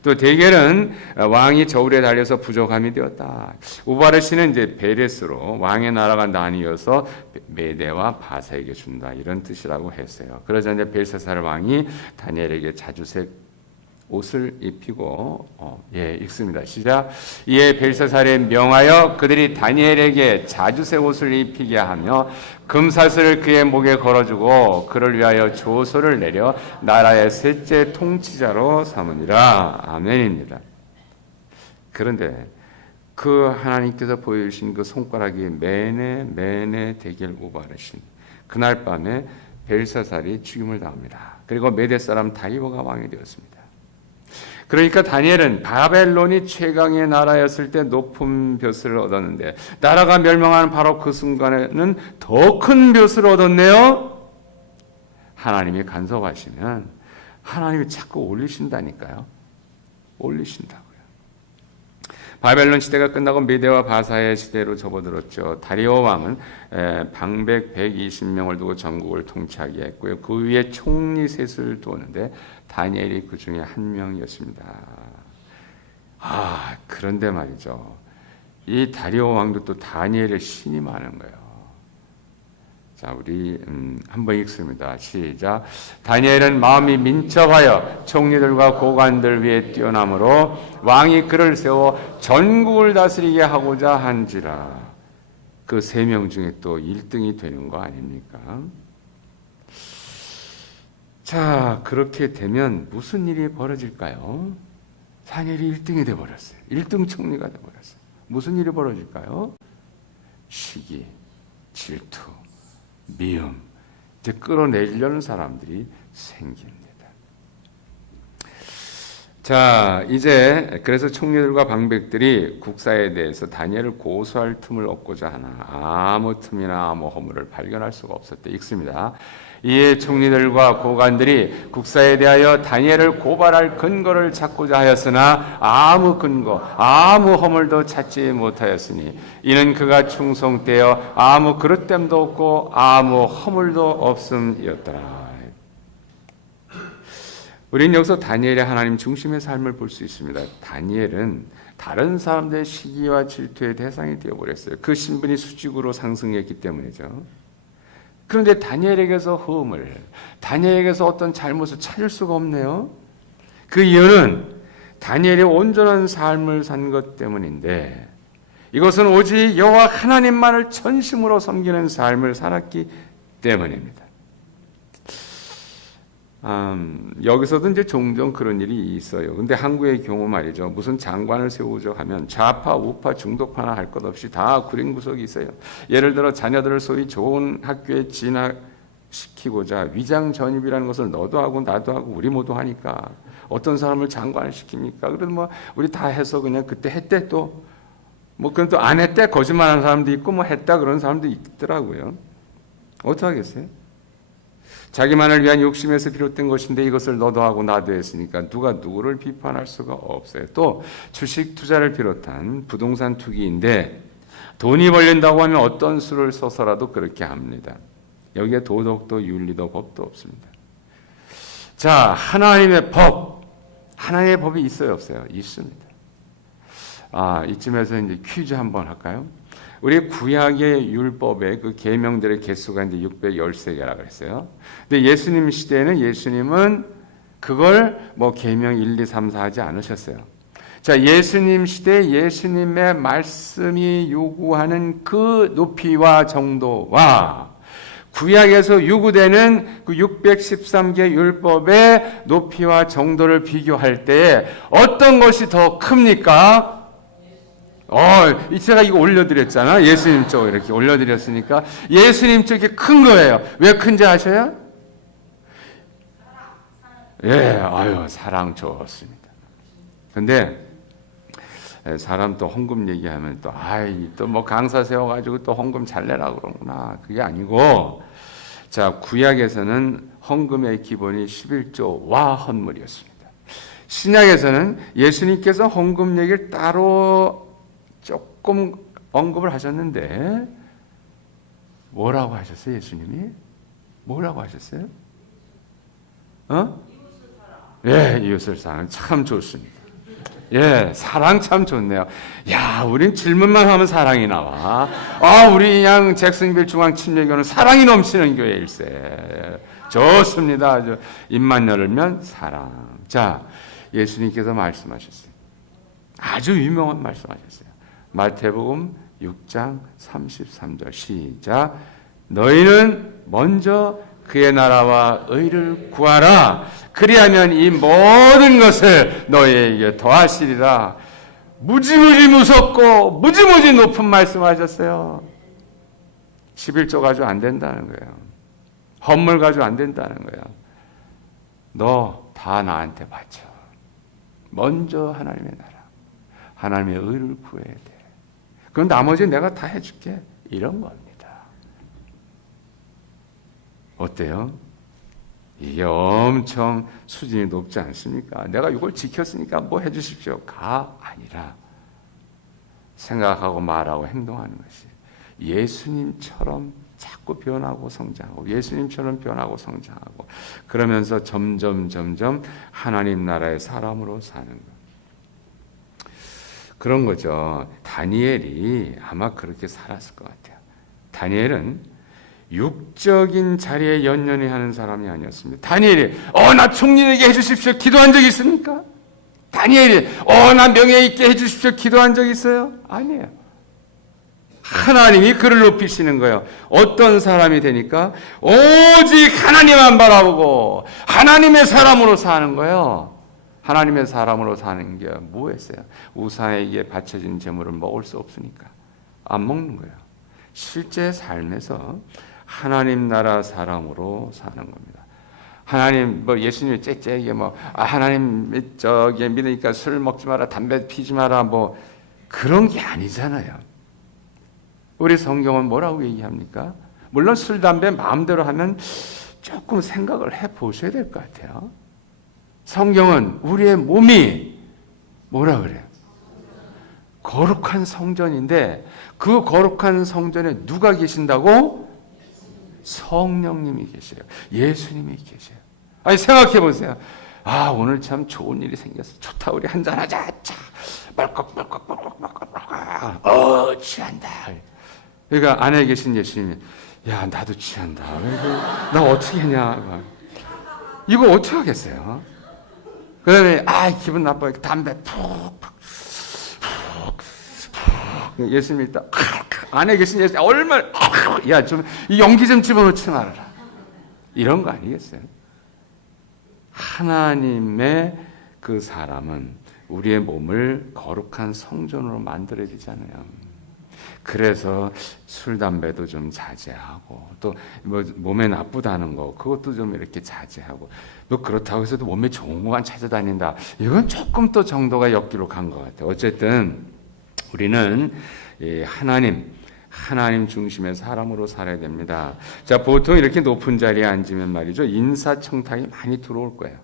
또 대결은 왕이 저울에 달려서 부족함이 되었다. 우바르신은 이제 베레스로 왕의 나라가 나뉘어서 메대와 바사에게 준다 이런 뜻이라고 했어요. 그러자 이제 벨사살 왕이 다니엘에게 자주색 옷을 입히고 읽습니다. 시작. 이에 벨사살에 명하여 그들이 다니엘에게 자주색 옷을 입히게 하며 금사슬을 그의 목에 걸어주고 그를 위하여 조서를 내려 나라의 셋째 통치자로 삼으니라. 아멘입니다. 그런데 그 하나님께서 보여주신 그 손가락이 메네 대결 우바르신. 그날 밤에 벨사살이 죽임을 당합니다. 그리고 메대 사람 다리오가 왕이 되었습니다. 그러니까 다니엘은 바벨론이 최강의 나라였을 때 높은 벼슬을 얻었는데 나라가 멸망하는 바로 그 순간에는 더 큰 벼슬을 얻었네요. 하나님이 간섭하시면 하나님이 자꾸 올리신다니까요. 올리신다고요. 바벨론 시대가 끝나고 메대와 바사의 시대로 접어들었죠. 다리오 왕은 방백 120명을 두고 전국을 통치하게 했고요. 그 위에 총리 셋을 두었는데 다니엘이 그 중에 한 명이었습니다. 그런데 말이죠. 이 다리오 왕도 또 다니엘의 신이 많은 거예요. 자, 우리 한번 읽습니다. 시작. 다니엘은 마음이 민첩하여 총리들과 고관들 위에 뛰어남으로 왕이 그를 세워 전국을 다스리게 하고자 한지라. 그 세 명 중에 또 1등이 되는 거 아닙니까? 자, 그렇게 되면 무슨 일이 벌어질까요? 다니엘이 1등이 돼버렸어요. 1등 총리가 돼버렸어요. 무슨 일이 벌어질까요? 시기, 질투, 미움, 이제 끌어내려는 사람들이 생깁니다. 자, 이제 그래서 총리들과 방백들이 국사에 대해서 다니엘을 고소할 틈을 얻고자 하나 아무 틈이나 아무 허물을 발견할 수가 없었대. 읽습니다. 이에 총리들과 고관들이 국사에 대하여 다니엘을 고발할 근거를 찾고자 하였으나 아무 근거, 아무 허물도 찾지 못하였으니 이는 그가 충성되어 아무 그릇됨도 없고 아무 허물도 없음이었더라. 우리는 여기서 다니엘의 하나님 중심의 삶을 볼 수 있습니다. 다니엘은 다른 사람들의 시기와 질투의 대상이 되어버렸어요. 그 신분이 수직으로 상승했기 때문이죠. 그런데 다니엘에게서 허물, 다니엘에게서 어떤 잘못을 찾을 수가 없네요. 그 이유는 다니엘이 온전한 삶을 산 것 때문인데, 이것은 오직 여호와 하나님만을 전심으로 섬기는 삶을 살았기 때문입니다. 여기서도 이제 종종 그런 일이 있어요. 근데 한국의 경우 말이죠. 무슨 장관을 세우죠 하면 좌파, 우파, 중도파나 할 것 없이 다 구린 구석이 있어요. 예를 들어 자녀들을 소위 좋은 학교에 진학시키고자 위장 전입이라는 것을 너도 하고 나도 하고 우리 모두 하니까 어떤 사람을 장관을 시킵니까? 그래도 뭐 우리 다 해서 그냥 그때 했대 또 뭐 그건 또 안 했대 거짓말하는 사람도 있고 뭐 했다 그런 사람도 있더라고요. 어떻게 하겠어요? 자기만을 위한 욕심에서 비롯된 것인데 이것을 너도 하고 나도 했으니까 누가 누구를 비판할 수가 없어요. 또 주식 투자를 비롯한 부동산 투기인데 돈이 벌린다고 하면 어떤 수를 써서라도 그렇게 합니다. 여기에 도덕도 윤리도 법도 없습니다. 자, 하나님의 법, 하나님의 법이 있어요, 없어요? 있습니다. 이쯤에서 이제 퀴즈 한번 할까요? 우리 구약의 율법의 그 계명들의 개수가 이제 613개라고 그랬어요. 근데 예수님 시대에는 예수님은 그걸 뭐 계명 1, 2, 3, 4 하지 않으셨어요. 자, 예수님 시대 예수님의 말씀이 요구하는 그 높이와 정도와 구약에서 요구되는 그 613개 율법의 높이와 정도를 비교할 때 어떤 것이 더 큽니까? 제가 이거 올려드렸잖아. 예수님 쪽 이렇게 올려드렸으니까 예수님 쪽이 큰 거예요. 왜 큰지 아셔요? 예, 사랑 좋습니다. 근데 사람 또 헌금 얘기하면 또 뭐 강사 세워가지고 또 헌금 잘 내라 그러구나. 그게 아니고, 자, 구약에서는 헌금의 기본이 11조와 헌물이었습니다. 신약에서는 예수님께서 헌금 얘기를 따로 조금 언급을 하셨는데 뭐라고 하셨어요? 예수님이 뭐라고 하셨어요? 예, 이웃을 사랑 참 좋습니다. 예, 사랑 참 좋네요. 야, 우린 질문만 하면 사랑이 나와. 우리 그냥 잭슨빌 중앙침례교는 사랑이 넘치는 교회일세. 좋습니다. 아주 입만 열면 사랑. 자, 예수님께서 말씀하셨어요. 아주 유명한 말씀하셨어요. 마태복음 6장 33절 시작. 너희는 먼저 그의 나라와 의를 구하라. 그리하면 이 모든 것을 너희에게 더하시리라. 무지무지 무섭고 무지무지 높은 말씀하셨어요. 11조 가지고 안 된다는 거예요. 헌물 가지고 안 된다는 거예요. 너 다 나한테 바쳐. 먼저 하나님의 나라, 하나님의 의를 구해야 돼. 그럼 나머지 내가 다 해줄게. 이런 겁니다. 어때요? 이게 엄청 수준이 높지 않습니까? 내가 이걸 지켰으니까 뭐 해주십시오가 아니라 생각하고 말하고 행동하는 것이 예수님처럼 자꾸 변하고 성장하고 예수님처럼 변하고 성장하고 그러면서 점점 하나님 나라의 사람으로 사는 것. 그런 거죠. 다니엘이 아마 그렇게 살았을 것 같아요. 다니엘은 육적인 자리에 연연히 하는 사람이 아니었습니다. 다니엘이 나 총리에게 해주십시오 기도한 적 있습니까? 다니엘이 나 명예 있게 해주십시오 기도한 적 있어요? 아니에요. 하나님이 그를 높이시는 거예요. 어떤 사람이 되니까 오직 하나님만 바라보고 하나님의 사람으로 사는 거예요. 하나님의 사람으로 사는 게 뭐였어요? 우상에게 바쳐진 재물을 먹을 수 없으니까 안 먹는 거예요. 실제 삶에서 하나님 나라 사람으로 사는 겁니다. 하나님 예수님이 째째게 하나님 믿으니까 술 먹지 마라, 담배 피지 마라 그런 게 아니잖아요. 우리 성경은 뭐라고 얘기합니까? 물론 술, 담배 마음대로 하면 조금 생각을 해보셔야 될 것 같아요. 성경은 우리의 몸이 뭐라 그래요? 거룩한 성전인데 그 거룩한 성전에 누가 계신다고? 성령님이 계세요. 예수님이 계세요. 아니 생각해 보세요. 아, 오늘 참 좋은 일이 생겼어. 좋다, 우리 한잔하자. 자, 말꺽말꺽말꺽말꺽. 취한다. 그러니까 안에 계신 예수님이, 야, 나도 취한다. 나 어떻게 했냐. 이거 어떻게 하겠어요? 그 다음에, 아, 기분 나빠요. 담배 푹. 예수님이 딱, 안에 계신 예수님, 얼마나, 야, 좀, 이 연기 좀 집어넣지 말아라. 이런 거 아니겠어요? 하나님의 그 사람은 우리의 몸을 거룩한 성전으로 만들어지잖아요. 그래서 술, 담배도 좀 자제하고, 또 뭐 몸에 나쁘다는 거, 그것도 좀 이렇게 자제하고, 뭐 그렇다고 해서도 몸에 좋은 것만 찾아다닌다. 이건 조금 또 정도가 역기록한 것 같아요. 어쨌든 우리는 하나님 중심의 사람으로 살아야 됩니다. 자, 보통 이렇게 높은 자리에 앉으면 말이죠, 인사청탁이 많이 들어올 거예요.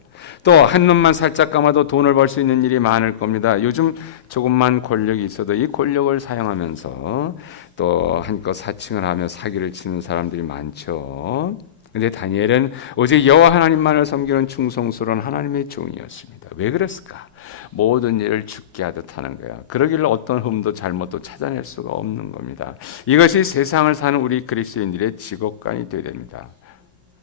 또 한눈만 살짝 감아도 돈을 벌 수 있는 일이 많을 겁니다. 요즘 조금만 권력이 있어도 이 권력을 사용하면서 또 한껏 사칭을 하며 사기를 치는 사람들이 많죠. 근데 다니엘은 오직 여호와 하나님만을 섬기는 충성스러운 하나님의 종이었습니다. 왜 그랬을까? 모든 일을 죽게 하듯 하는 거야. 그러길래 어떤 흠도 잘못도 찾아낼 수가 없는 겁니다. 이것이 세상을 사는 우리 그리스도인들의 직업관이 되어야 됩니다.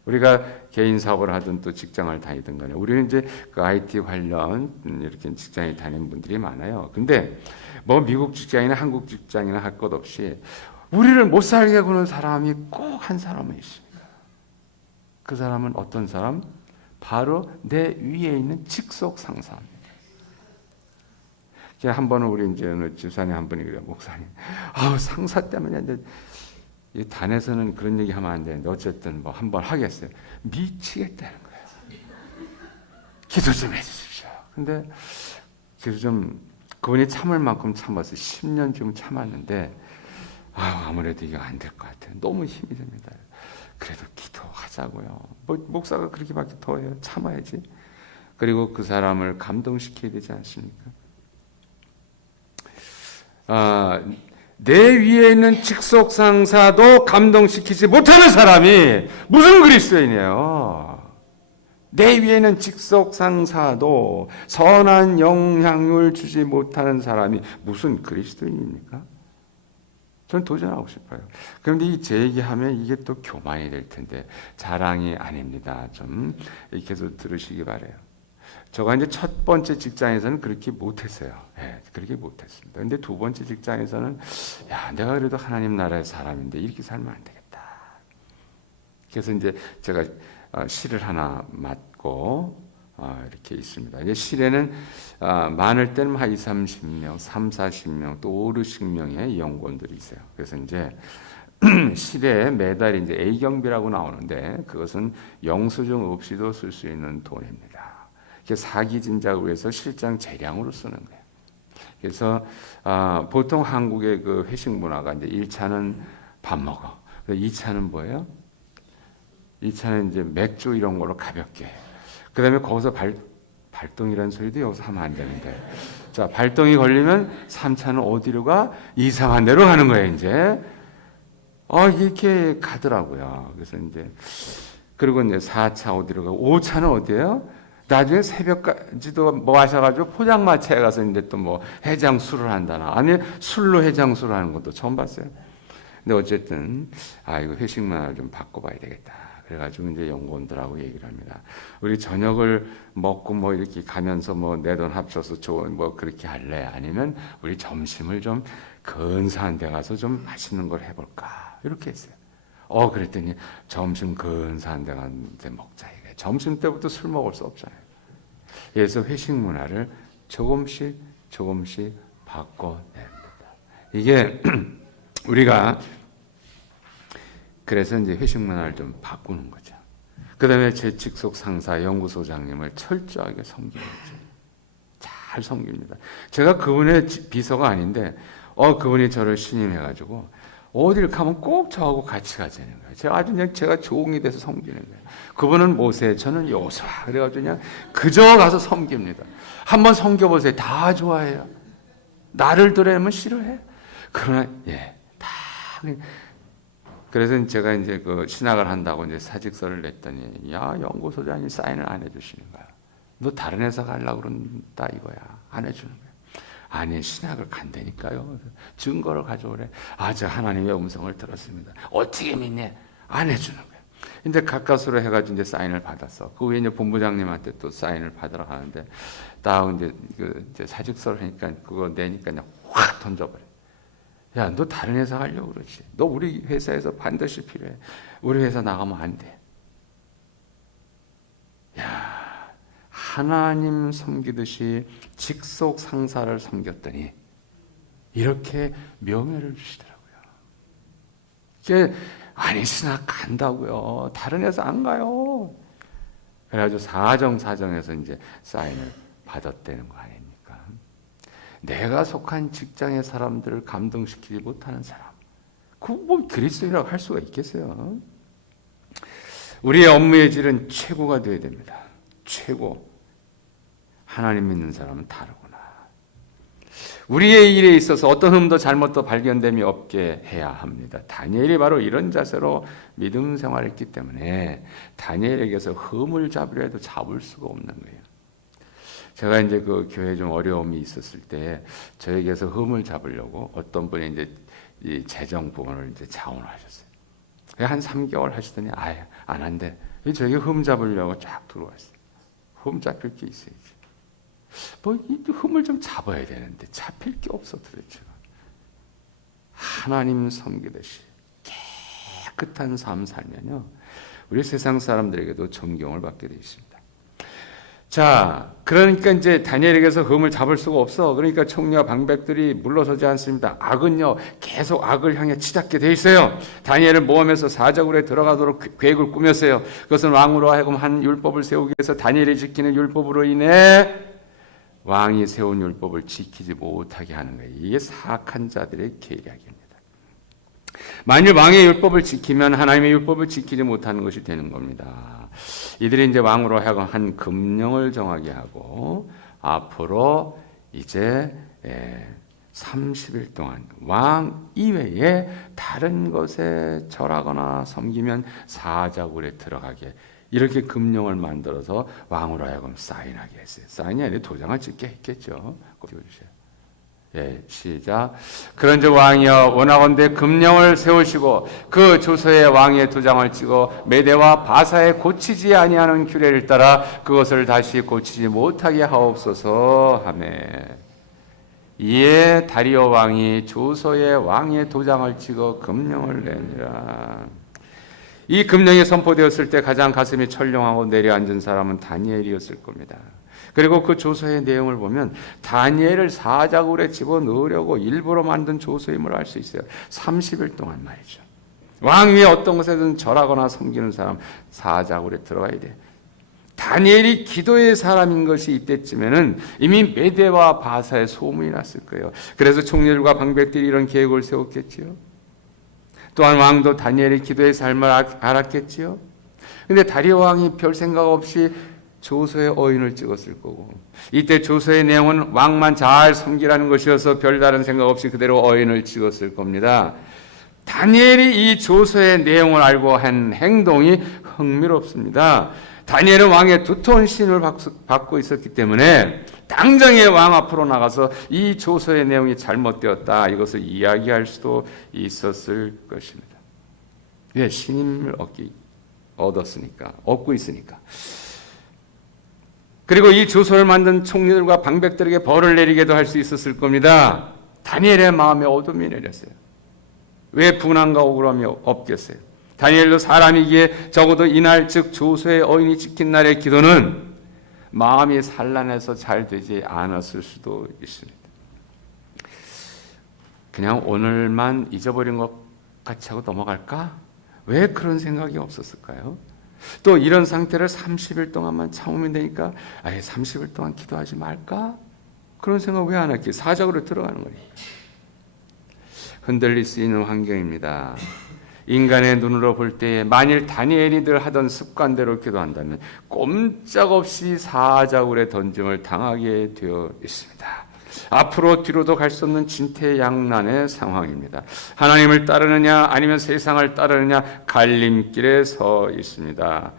우리가 개인 사업을 하든 또 직장을 다니든 간에 우리는 이제 그 IT 관련 이렇게 직장에 다니는 분들이 많아요. 근데 뭐 미국 직장이나 한국 직장이나 할 것 없이 우리를 못 살게 구는 사람이 꼭 한 사람은 있습니다. 그 사람은 어떤 사람? 바로 내 위에 있는 직속 상사입니다. 한 번은 우리 이제 어느 집사님 한 분이 그래요. 목사님, 상사 때문에 이제 이 단에서는 그런 얘기 하면 안 되는데 어쨌든 뭐 한번 하겠어요. 미치겠다는 거예요. 기도 좀 해주십시오. 근데 그래서 좀 그분이 참을 만큼 참았어요. 10년 좀 참았는데 아무래도 이게 안 될 것 같아요. 너무 힘이 듭니다. 그래도 기도하자고요. 뭐 목사가 그렇게밖에 더 해요. 참아야지. 그리고 그 사람을 감동시켜야 되지 않습니까? 내 위에 있는 직속 상사도 감동시키지 못하는 사람이 무슨 그리스도인이에요? 내 위에 있는 직속 상사도 선한 영향을 주지 못하는 사람이 무슨 그리스도인입니까? 저는 도전하고 싶어요. 그런데 제 얘기하면 이게 또 교만이 될 텐데 자랑이 아닙니다. 좀 이렇게 해서 들으시기 바라요. 저가 이제 첫 번째 직장에서는 그렇게 못했어요. 그렇게 못했습니다. 근데 두 번째 직장에서는 내가 그래도 하나님 나라의 사람인데 이렇게 살면 안 되겠다. 그래서 이제 제가 실을 하나 맡고 이렇게 있습니다. 이제 실에는 많을 때는 한 20-30명, 30-40명, 또 50-60명의 연구원들이 있어요. 그래서 이제 실에 매달 이제 A경비라고 나오는데 그것은 영수증 없이도 쓸 수 있는 돈입니다. 사기 진작을 위해서 실장 재량으로 쓰는 거예요. 그래서 보통 한국의 그 회식 문화가 이제 1차는 밥 먹어. 2차는 뭐예요? 2차는 이제 맥주 이런 걸로 가볍게. 그다음에 거기서 발동이라는 소리도 여기서 하면 안 되는데. 자, 발동이 걸리면 3차는 어디로 가? 이상한 데로 가는 거예요, 이제. 이렇게 가더라고요. 그래서 이제 그리고 이제 4차 어디로 가고 5차는 어디예요? 나중에 새벽까지도 뭐 하셔가지고 포장마차에 가서 이제 또 뭐 해장술을 한다나 아니 술로 해장술을 하는 것도 처음 봤어요. 근데 어쨌든 이거 회식 문화를 좀 바꿔봐야 되겠다. 그래가지고 이제 연구원들하고 얘기를 합니다. 우리 저녁을 먹고 뭐 이렇게 가면서 뭐 내 돈 합쳐서 좋은 뭐 그렇게 할래? 아니면 우리 점심을 좀 근사한 데 가서 좀 맛있는 걸 해볼까? 이렇게 했어요. 그랬더니 점심 근사한 데 가는데 먹자. 점심 때부터 술 먹을 수 없잖아요. 그래서 회식 문화를 조금씩 바꿔냅니다. 이게 우리가 그래서 이제 회식 문화를 좀 바꾸는 거죠. 그 다음에 제 직속 상사 연구소장님을 철저하게 섬기는 거죠. 잘 섬깁니다. 제가 그분의 비서가 아닌데 그분이 저를 신임해가지고 어딜 가면 꼭 저하고 같이 가자는 거예요. 제가 아주 그냥 제가 종이 돼서 섬기는 거예요. 그분은 모세, 저는 요수아. 그래가지고 그냥 그저 가서 섬깁니다. 한번 섬겨보세요. 다 좋아해요. 나를 드러내면 싫어해. 그러나 다. 그래서 제가 이제 그 신학을 한다고 이제 사직서를 냈더니 연구소장이 사인을 안 해주시는 거야. 너 다른 회사 가려고 그런다 이거야. 안 해주는 거야. 아니, 신학을 간다니까요. 증거를 가져오래. 아, 저 하나님의 음성을 들었습니다. 어떻게 믿니? 안 해주는 거야. 근데 가까스로 해가지고 이제 사인을 받았어. 그 후에 이제 본부장님한테 또 사인을 받으러 가는데, 딱 이제 사직서를 하니까 그거 내니까 그냥 확 던져버려. 야, 너 다른 회사 가려고 그러지. 너 우리 회사에서 반드시 필요해. 우리 회사 나가면 안 돼. 야, 하나님 섬기듯이 직속 상사를 섬겼더니 이렇게 명예를 주시더라고요. 이게 아니, 신학 간다고요. 다른 회사 안 가요. 그래가지고 사정에서 이제 사인을 받았다는 거 아닙니까? 내가 속한 직장의 사람들을 감동시키지 못하는 사람, 그 뭐 그리스도인이라고 할 수가 있겠어요? 우리의 업무의 질은 최고가 되어야 됩니다. 최고. 하나님 믿는 사람은 다르구나. 우리의 일에 있어서 어떤 흠도 잘못도 발견됨이 없게 해야 합니다. 다니엘이 바로 이런 자세로 믿음 생활을 했기 때문에 다니엘에게서 흠을 잡으려 해도 잡을 수가 없는 거예요. 제가 이제 그 교회에 좀 어려움이 있었을 때 저에게서 흠을 잡으려고 어떤 분이 이제 이 재정 부분을 이제 자원을 하셨어요. 한 3개월 하시더니 아예 안 한대. 저에게 흠 잡으려고 쫙 들어왔어요. 흠 잡힐 게 있어야지. 뭐 이 흠을 좀 잡아야 되는데 잡힐 게 없어 도대체. 하나님 섬기듯이 깨끗한 삶 살면요, 우리 세상 사람들에게도 존경을 받게 되어 있습니다. 자, 그러니까 이제 다니엘에게서 흠을 잡을 수가 없어. 그러니까 총리와 방백들이 물러서지 않습니다. 악은요, 계속 악을 향해 치닫게 돼 있어요. 다니엘을 모함해서 사자굴에 들어가도록 계획을 꾸몄어요. 그것은 왕으로 하여금 한 율법을 세우기 위해서 다니엘이 지키는 율법으로 인해 왕이 세운 율법을 지키지 못하게 하는 거예요. 이게 사악한 자들의 계략입니다. 만일 왕의 율법을 지키면 하나님의 율법을 지키지 못하는 것이 되는 겁니다. 이들이 이제 왕으로 하여금 한 금령을 정하게 하고 앞으로 이제 30일 동안 왕 이외에 다른 것에 절하거나 섬기면 사자굴에 들어가게, 이렇게 금령을 만들어서 왕으로 하여금 사인하게 했어요. 사인이 아니라 도장을 찍게 했겠죠. 띄워주세요. 예, 시작. 그런즉 왕이여 원하건대 금령을 세우시고 그 조서에 왕의 도장을 찍어 메대와 바사에 고치지 아니하는 규례를 따라 그것을 다시 고치지 못하게 하옵소서 하매, 이에 다리오 왕이 조서에 왕의 도장을 찍어 금령을 내니라. 이 금령이 선포되었을 때 가장 가슴이 철렁하고 내려앉은 사람은 다니엘이었을 겁니다. 그리고 그 조서의 내용을 보면 다니엘을 사자굴에 집어넣으려고 일부러 만든 조서임을 알 수 있어요. 30일 동안 말이죠. 왕 위에 어떤 것에든 절하거나 섬기는 사람 사자굴에 들어가야 돼. 다니엘이 기도의 사람인 것이 이때쯤에는 이미 메대와 바사에 소문이 났을 거예요. 그래서 총리들과 방백들이 이런 계획을 세웠겠지요. 또한 왕도 다니엘의 기도의 삶을 알았겠지요. 근데 다리오 왕이 별 생각 없이 조서에 어인을 찍었을 거고, 이때 조서의 내용은 왕만 잘 섬기라는 것이어서 별다른 생각 없이 그대로 어인을 찍었을 겁니다. 다니엘이 이 조서의 내용을 알고 한 행동이 흥미롭습니다. 다니엘은 왕의 두터운 신을 받고 있었기 때문에 당장에 왕 앞으로 나가서 이 조서의 내용이 잘못되었다, 이것을 이야기할 수도 있었을 것입니다. 왜? 신임을 얻고 있으니까. 그리고 이 조서를 만든 총리들과 방백들에게 벌을 내리게도 할 수 있었을 겁니다. 다니엘의 마음에 어둠이 내렸어요. 왜 분함과 억울함이 없겠어요? 다니엘도 사람이기에 적어도 이날, 즉 조서의 어인이 찍힌 날의 기도는 마음이 산란해서 잘 되지 않았을 수도 있습니다. 그냥 오늘만 잊어버린 것 같이 하고 넘어갈까? 왜 그런 생각이 없었을까요? 또 이런 상태를 30일 동안만 참으면 되니까 아예 30일 동안 기도하지 말까? 그런 생각 왜 안 할게요? 사자굴로 들어가는 거예요. 흔들릴 수 있는 환경입니다. 인간의 눈으로 볼 때에 만일 다니엘이 늘 하던 습관대로 기도한다면 꼼짝없이 사자굴에 던짐을 당하게 되어 있습니다. 앞으로 뒤로도 갈 수 없는 진퇴양난의 상황입니다. 하나님을 따르느냐 아니면 세상을 따르느냐 갈림길에 서 있습니다.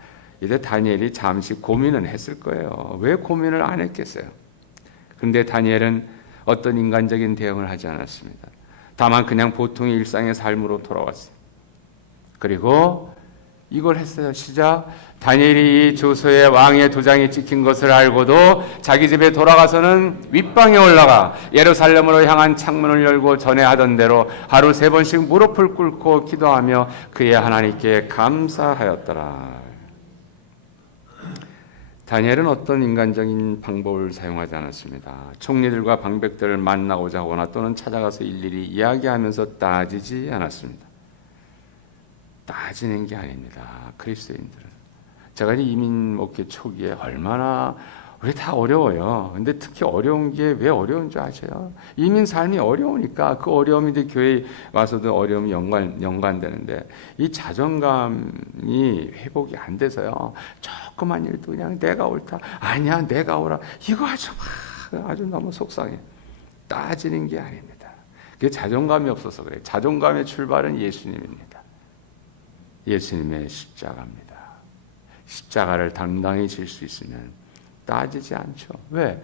이제 다니엘이 잠시 고민은 했을 거예요. 왜 고민을 안 했겠어요? 그런데 다니엘은 어떤 인간적인 대응을 하지 않았습니다. 다만 그냥 보통의 일상의 삶으로 돌아왔어요. 그리고 이걸 했어요. 시작. 다니엘이 이 조서에 왕의 도장이 찍힌 것을 알고도 자기 집에 돌아가서는 윗방에 올라가 예루살렘으로 향한 창문을 열고 전에 하던 대로 하루 3번씩 무릎을 꿇고 기도하며 그의 하나님께 감사하였더라. 다니엘은 어떤 인간적인 방법을 사용하지 않았습니다. 총리들과 방백들을 만나고자 하거나 또는 찾아가서 일일이 이야기하면서 따지지 않았습니다. 따지는 게 아닙니다. 그리스도인들은. 제가 이민 목회 초기에 얼마나 우리 다 어려워요. 근데 특히 어려운 게 왜 어려운 줄 아세요? 이민 삶이 어려우니까 그 어려움이 이제 교회에 와서도 어려움이 연관되는데 이 자존감이 회복이 안 돼서요. 조그만 일도 그냥 내가 옳다. 아니야 내가 옳아. 이거 아주 너무 속상해. 따지는 게 아닙니다. 그게 자존감이 없어서 그래요. 자존감의 출발은 예수님입니다. 예수님의 십자가입니다. 십자가를 당당히 질 수 있으면 따지지 않죠. 왜?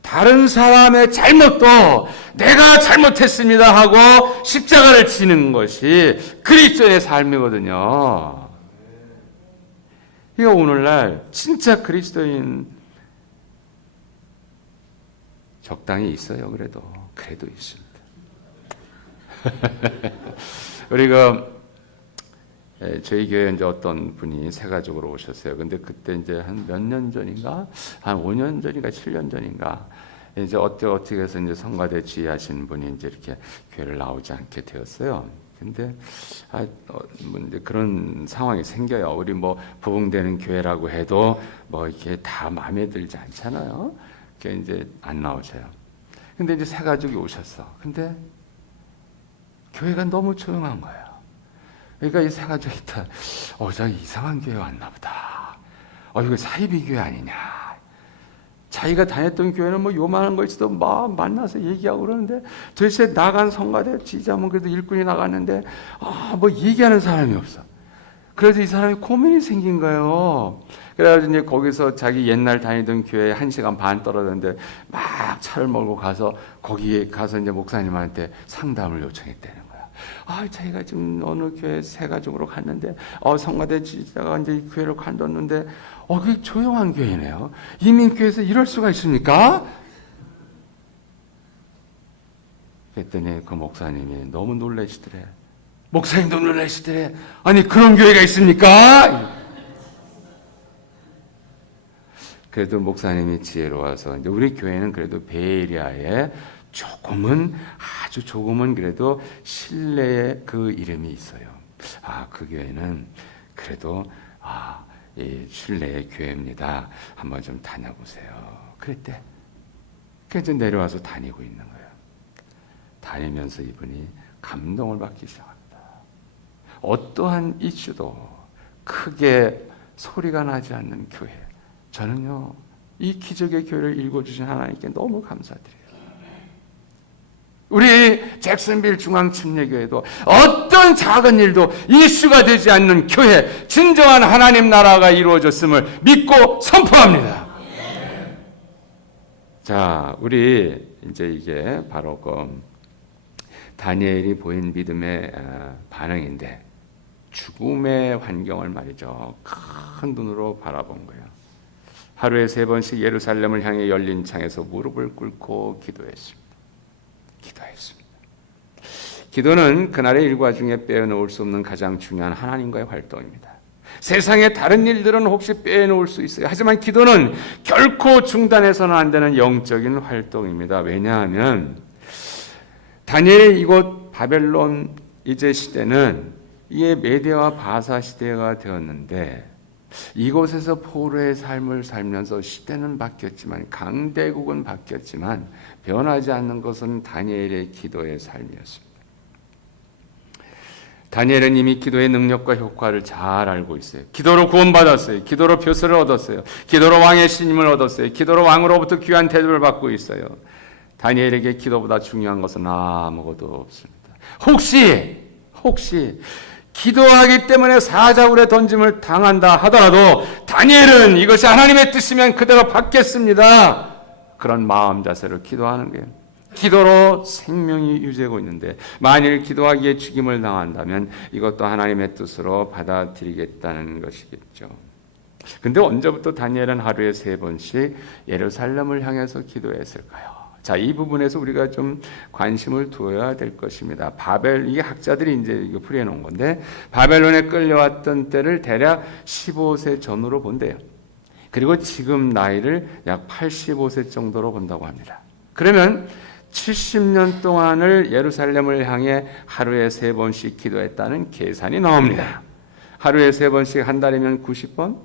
다른 사람의 잘못도 내가 잘못했습니다 하고 십자가를 지는 것이 그리스도의 삶이거든요. 이거 오늘날 진짜 그리스도인 적당히 있어요. 그래도 있습니다. 우리가 저희 교회에 이제 어떤 분이 새 가족으로 오셨어요. 근데 그때 이제 한 몇 년 전인가, 한 5년 전인가, 7년 전인가, 이제 어떻게 해서 이제 성가대 지휘하신 분이 이제 이렇게 교회를 나오지 않게 되었어요. 근데 뭐 이제 그런 상황이 생겨요. 우리 뭐 부흥되는 교회라고 해도 뭐 이렇게 다 마음에 들지 않잖아요. 그게 이제 안 나오셔요. 근데 이제 새 가족이 오셨어. 근데 교회가 너무 조용한 거예요. 그러니까 이 새 가족이 다, 저 이상한 교회 왔나 보다. 이거 사이비 교회 아니냐. 자기가 다녔던 교회는 뭐 요만한 거일지도 막 만나서 얘기하고 그러는데 도대체 나간 성가대 지자면 그래도 일꾼이 나갔는데 뭐 얘기하는 사람이 없어. 그래서 이 사람이 고민이 생긴 거예요. 그래가지고 이제 거기서 자기 옛날 다니던 교회에 1시간 반 떨어졌는데 막 차를 몰고 가서 거기에 가서 이제 목사님한테 상담을 요청했대는 거야. 자기가 지금 어느 교회 새 가족으로 갔는데 성가대 지자가 이제 이 교회를 간뒀는데 그게 조용한 교회네요. 이민교회에서 이럴 수가 있습니까? 그랬더니 그 목사님이 너무 놀라시더래. 목사님도 놀라시더래. 아니 그런 교회가 있습니까? 그래도 목사님이 지혜로워서 이제 우리 교회는 그래도 베이리아에 아주 조금은 그래도 신뢰의 그 이름이 있어요. 그 교회는 그래도 이 신뢰의 교회입니다. 한번 좀 다녀보세요. 그랬대. 그래서 내려와서 다니고 있는 거예요. 다니면서 이분이 감동을 받기 시작합니다. 어떠한 이슈도 크게 소리가 나지 않는 교회. 저는요, 이 기적의 교회를 읽어주신 하나님께 너무 감사드려요. 우리 잭슨빌 중앙침례교회도 어떤 작은 일도 이슈가 되지 않는 교회, 진정한 하나님 나라가 이루어졌음을 믿고 선포합니다. 자, 우리 이제 이게 바로 그 다니엘이 보인 믿음의 반응인데 죽음의 환경을 말이죠. 큰 눈으로 바라본 거예요. 하루에 3번씩 예루살렘을 향해 열린 창에서 무릎을 꿇고 기도했습니다. 기도는 그날의 일과 중에 빼어놓을 수 없는 가장 중요한 하나님과의 활동입니다. 세상의 다른 일들은 혹시 빼놓을 수 있어요. 하지만 기도는 결코 중단해서는 안 되는 영적인 활동입니다. 왜냐하면 다니엘의 이곳 바벨론 이제 시대는 이게 메대와 바사 시대가 되었는데 이곳에서 포로의 삶을 살면서 시대는 바뀌었지만 강대국은 바뀌었지만 변하지 않는 것은 다니엘의 기도의 삶이었습니다. 다니엘은 이미 기도의 능력과 효과를 잘 알고 있어요. 기도로 구원받았어요. 기도로 표서를 얻었어요. 기도로 왕의 신임을 얻었어요. 기도로 왕으로부터 귀한 대접을 받고 있어요. 다니엘에게 기도보다 중요한 것은 아무것도 없습니다. 혹시 기도하기 때문에 사자굴에 던짐을 당한다 하더라도 다니엘은 이것이 하나님의 뜻이면 그대로 받겠습니다. 그런 마음 자세로 기도하는 거예요. 기도로 생명이 유지되고 있는데 만일 기도하기에 죽임을 당한다면 이것도 하나님의 뜻으로 받아들이겠다는 것이겠죠. 근데 언제부터 다니엘은 하루에 3번씩 예루살렘을 향해서 기도했을까요? 자, 이 부분에서 우리가 좀 관심을 두어야 될 것입니다. 이게 학자들이 이제 이거 풀이해 놓은 건데, 바벨론에 끌려왔던 때를 대략 15세 전후로 본대요. 그리고 지금 나이를 약 85세 정도로 본다고 합니다. 그러면 70년 동안을 예루살렘을 향해 하루에 3번씩 기도했다는 계산이 나옵니다. 하루에 3번씩 한 달이면 90번,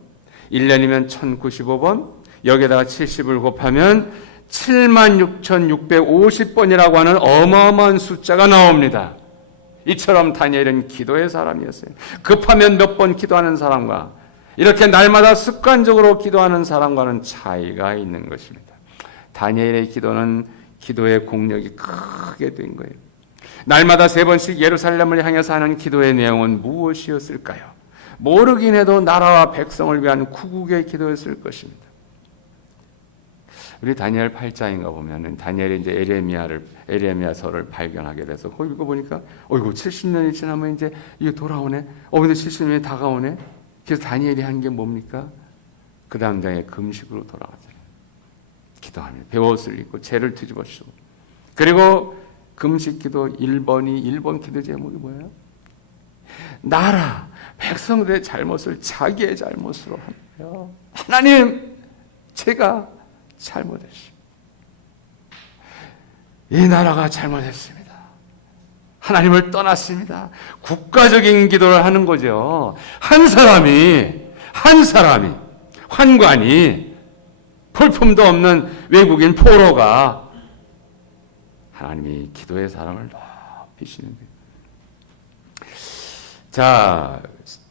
1년이면 1095번, 여기에다가 70을 곱하면 76,650번이라고 하는 어마어마한 숫자가 나옵니다. 이처럼 다니엘은 기도의 사람이었어요. 급하면 몇 번 기도하는 사람과 이렇게 날마다 습관적으로 기도하는 사람과는 차이가 있는 것입니다. 다니엘의 기도는 기도의 공력이 크게 된 거예요. 날마다 3번씩 예루살렘을 향해서 하는 기도의 내용은 무엇이었을까요? 모르긴 해도 나라와 백성을 위한 구국의 기도였을 것입니다. 우리 다니엘 8장인가 보면은 다니엘이 이제 에레미야서를 발견하게 돼서 거기 읽어보니까 이거 70년이 지나면 이제 이게 돌아오네. 근데 70년이 다가오네. 그래서 다니엘이 한 게 뭡니까? 그 당장에 금식으로 돌아가잖아요. 기도하며 베옷을 입고 죄를 뒤집어 씌우고 그리고 금식 기도 1번 기도 제목이 뭐예요? 나라 백성들의 잘못을 자기의 잘못으로 하는 거예요. 하나님, 제가 잘못했습니다. 이 나라가 잘못했습니다. 하나님을 떠났습니다. 국가적인 기도를 하는 거죠. 한 사람이 환관이 볼품도 없는 외국인 포로가 하나님이 기도의 사람을 높이시는 거예요. 자,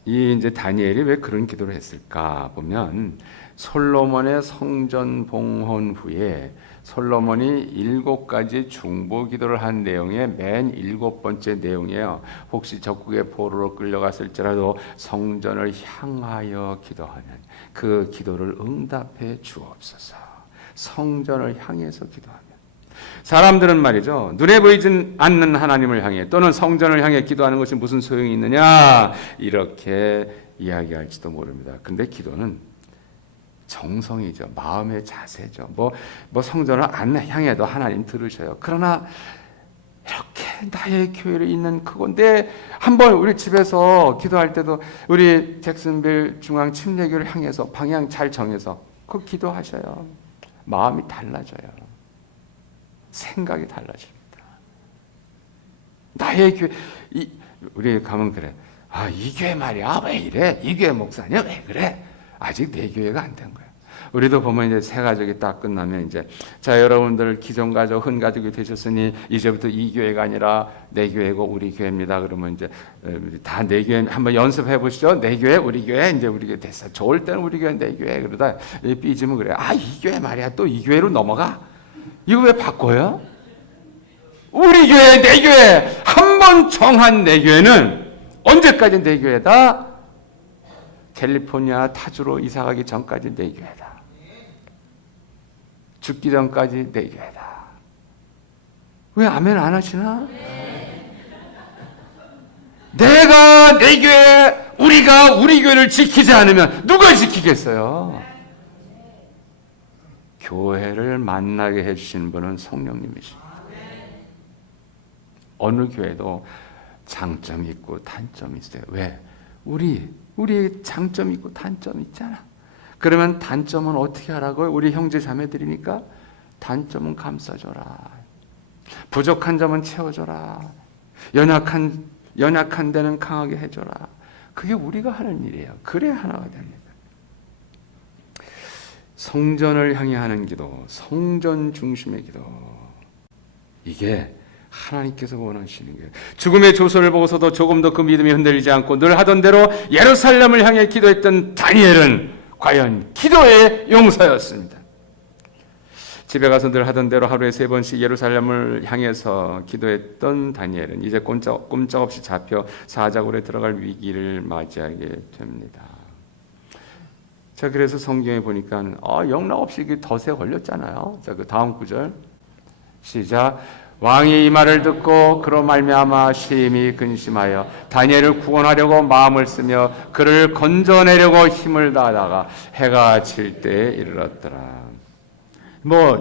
이제 다니엘이 왜 그런 기도를 했을까 보면 솔로몬의 성전 봉헌 후에 솔로몬이 7가지 중보 기도를 한 내용의 맨 7번째 내용이에요. 혹시 적국의 포로로 끌려갔을지라도 성전을 향하여 기도하면 그 기도를 응답해 주옵소서. 성전을 향해서 기도하면 사람들은 말이죠, 눈에 보이진 않는 하나님을 향해 또는 성전을 향해 기도하는 것이 무슨 소용이 있느냐 이렇게 이야기할지도 모릅니다. 근데 기도는 정성이죠. 마음의 자세죠. 뭐 성전을 안 향해도 하나님 들으셔요. 그러나 이렇게 나의 교회를 있는 그건데 한번 우리 집에서 기도할 때도 우리 잭슨빌 중앙 침례교를 향해서 방향 잘 정해서 그 기도하셔요. 마음이 달라져요. 생각이 달라집니다. 나의 교회 우리 가면 그래. 이 교회 말이야 왜 이래? 이 교회 목사냐 왜 그래? 아직 내 교회가 안 된 거예요. 우리도 보면 이제 새 가족이 딱 끝나면 이제 자 여러분들 기존 가족 흔 가족이 되셨으니 이제부터 이 교회가 아니라 내 교회고 우리 교회입니다. 그러면 이제 다 내 교회 한번 연습해 보시죠. 내 교회 우리 교회 이제 우리 교회 됐어. 좋을 때는 우리 교회 내 교회 그러다 삐지면 그래. 이 교회 말이야 또 이 교회로 넘어가. 이거 왜 바꿔요? 우리 교회 내 교회 한 번 정한 내 교회는 언제까지 내 교회다? 캘리포니아 타주로 이사가기 전까지 내 교회다. 죽기 전까지 내 교회다. 왜 아멘 안 하시나? 내가 내 교회, 우리가 우리 교회를 지키지 않으면 누가 지키겠어요? 교회를 만나게 해주신 분은 성령님이십니다. 어느 교회도 장점이 있고 단점이 있어요. 왜? 우리 장점 있고 단점 있잖아. 그러면 단점은 어떻게 하라고요? 우리 형제 자매들이니까 단점은 감싸줘라. 부족한 점은 채워줘라. 연약한 데는 강하게 해줘라. 그게 우리가 하는 일이에요. 그래야 하나가 됩니다. 성전을 향해 하는 기도, 성전 중심의 기도. 이게 하나님께서 원하시는 거예요. 죽음의 조소를 보고서도 조금도 그 믿음이 흔들리지 않고 늘 하던 대로 예루살렘을 향해 기도했던 다니엘은 과연 기도의 용사였습니다. 집에 가서 늘 하던 대로 하루에 3번씩 예루살렘을 향해서 기도했던 다니엘은 이제 꼼짝없이 잡혀 사자굴에 들어갈 위기를 맞이하게 됩니다. 자, 그래서 성경에 보니까 영락없이 덫에 걸렸잖아요. 자, 그 다음 구절 시작. 왕이 이 말을 듣고 그로 말미암아 심히 근심하여 다니엘을 구원하려고 마음을 쓰며 그를 건져내려고 힘을 다하다가 해가 질 때에 이르렀더라.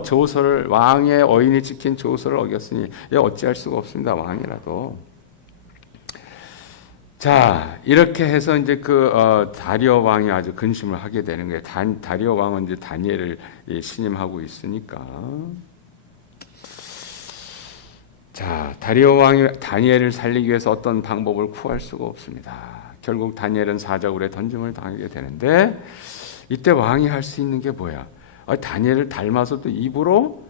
조서를 왕의 어인이 지킨 조서를 어겼으니 어찌할 수가 없습니다. 왕이라도. 자, 이렇게 해서 이제 다리오 왕이 아주 근심을 하게 되는 거예요. 다리오 왕은 이제 다니엘을 신임하고 있으니까. 자, 다리오 왕이 다니엘을 살리기 위해서 어떤 방법을 구할 수가 없습니다. 결국 다니엘은 사자굴에 던짐을 당하게 되는데 이때 왕이 할 수 있는 게 뭐야? 다니엘을 닮아서 또 입으로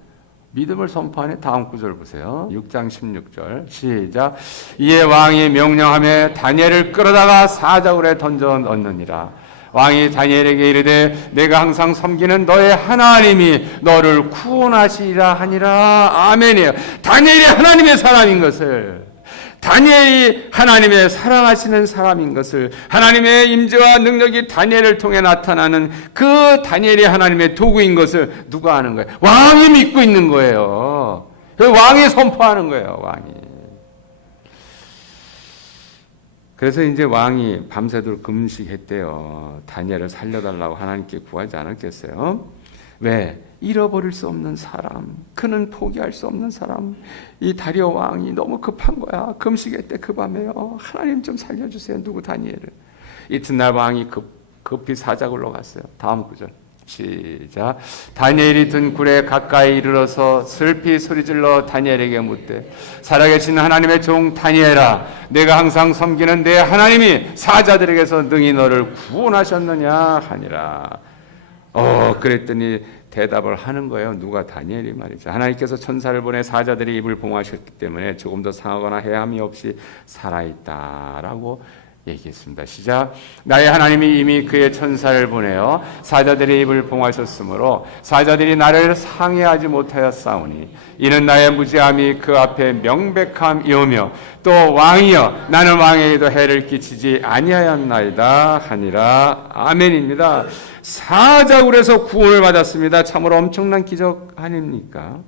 믿음을 선포하네. 다음 구절 보세요. 6장 16절 시작. 이에 왕이 명령하며 다니엘을 끌어다가 사자굴에 던져 넣느니라. 왕이 다니엘에게 이르되 내가 항상 섬기는 너의 하나님이 너를 구원하시리라 하니라. 아멘이에요. 다니엘이 하나님의 사람인 것을, 다니엘이 하나님의 사랑하시는 사람인 것을, 하나님의 임재와 능력이 다니엘을 통해 나타나는 그 다니엘이 하나님의 도구인 것을 누가 아는 거예요? 왕이 믿고 있는 거예요. 왕이 선포하는 거예요. 왕이. 그래서 이제 왕이 밤새도록 금식했대요. 다니엘을 살려달라고 하나님께 구하지 않았겠어요? 왜? 잃어버릴 수 없는 사람, 그는 포기할 수 없는 사람. 이 다리오 왕이 너무 급한 거야. 금식했대. 그 밤에요. 하나님 좀 살려주세요. 누구? 다니엘을. 이튿날 왕이 급히 사자굴로 갔어요. 다음 구절 시작. 다니엘이 든 굴에 가까이 이르러서 슬피 소리질러 다니엘에게 묻되 살아계신 하나님의 종 다니엘아, 내가 항상 섬기는 내 하나님이 사자들에게서 능히 너를 구원하셨느냐 하니라. 그랬더니 대답을 하는 거예요. 누가? 다니엘이 말이죠. 하나님께서 천사를 보내 사자들의 입을 봉하셨기 때문에 조금 더 상하거나 해함이 없이 살아있다라고 얘기했습니다. 시작. 나의 하나님이 이미 그의 천사를 보내어 사자들의 입을 봉하셨으므로 사자들이 나를 상해하지 못하였사오니 이는 나의 무지함이 그 앞에 명백함이오며 또 왕이여 나는 왕에게도 해를 끼치지 아니하였나이다 하니라. 아멘입니다. 사자굴에서 구원을 받았습니다. 참으로 엄청난 기적 아닙니까?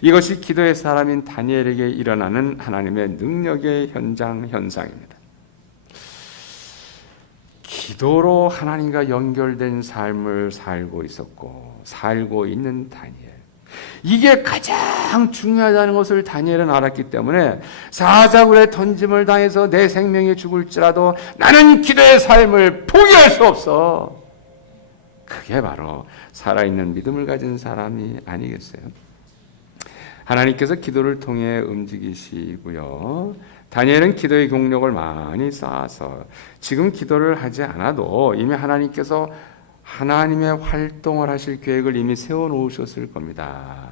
이것이 기도의 사람인 다니엘에게 일어나는 하나님의 능력의 현상입니다. 기도로 하나님과 연결된 삶을 살고 있었고 살고 있는 다니엘. 이게 가장 중요하다는 것을 다니엘은 알았기 때문에 사자굴에 던짐을 당해서 내 생명이 죽을지라도 나는 기도의 삶을 포기할 수 없어. 그게 바로 살아있는 믿음을 가진 사람이 아니겠어요? 하나님께서 기도를 통해 움직이시고요. 다니엘은 기도의 경력을 많이 쌓아서 지금 기도를 하지 않아도 이미 하나님께서 하나님의 활동을 하실 계획을 이미 세워놓으셨을 겁니다.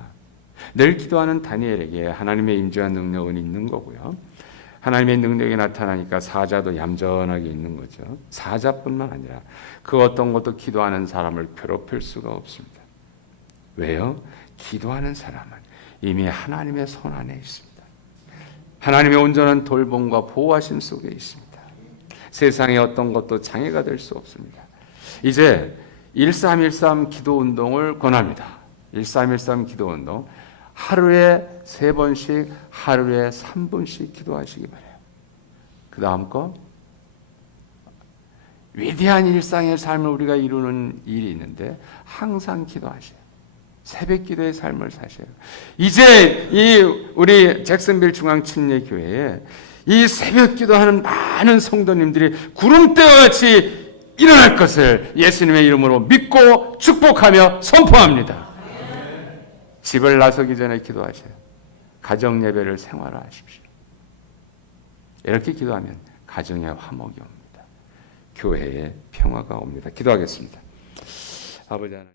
늘 기도하는 다니엘에게 하나님의 임재와 능력은 있는 거고요. 하나님의 능력이 나타나니까 사자도 얌전하게 있는 거죠. 사자뿐만 아니라 그 어떤 것도 기도하는 사람을 괴롭힐 수가 없습니다. 왜요? 기도하는 사람은 이미 하나님의 손 안에 있습니다. 하나님의 온전한 돌봄과 보호하심 속에 있습니다. 세상의 어떤 것도 장애가 될 수 없습니다. 이제 1313 기도운동을 권합니다. 1313 기도운동. 하루에 3번씩, 하루에 3분씩 기도하시기 바라요. 그 다음 거, 위대한 일상의 삶을 우리가 이루는 일이 있는데 항상 기도하세요. 새벽 기도의 삶을 사셔요. 이제 우리 잭슨빌 중앙침례교회에 이 새벽 기도하는 많은 성도님들이 구름대와 같이 일어날 것을 예수님의 이름으로 믿고 축복하며 선포합니다. 집을 나서기 전에 기도하세요. 가정 예배를 생활화하십시오. 이렇게 기도하면 가정에 화목이 옵니다. 교회에 평화가 옵니다. 기도하겠습니다. 아버지 하나님.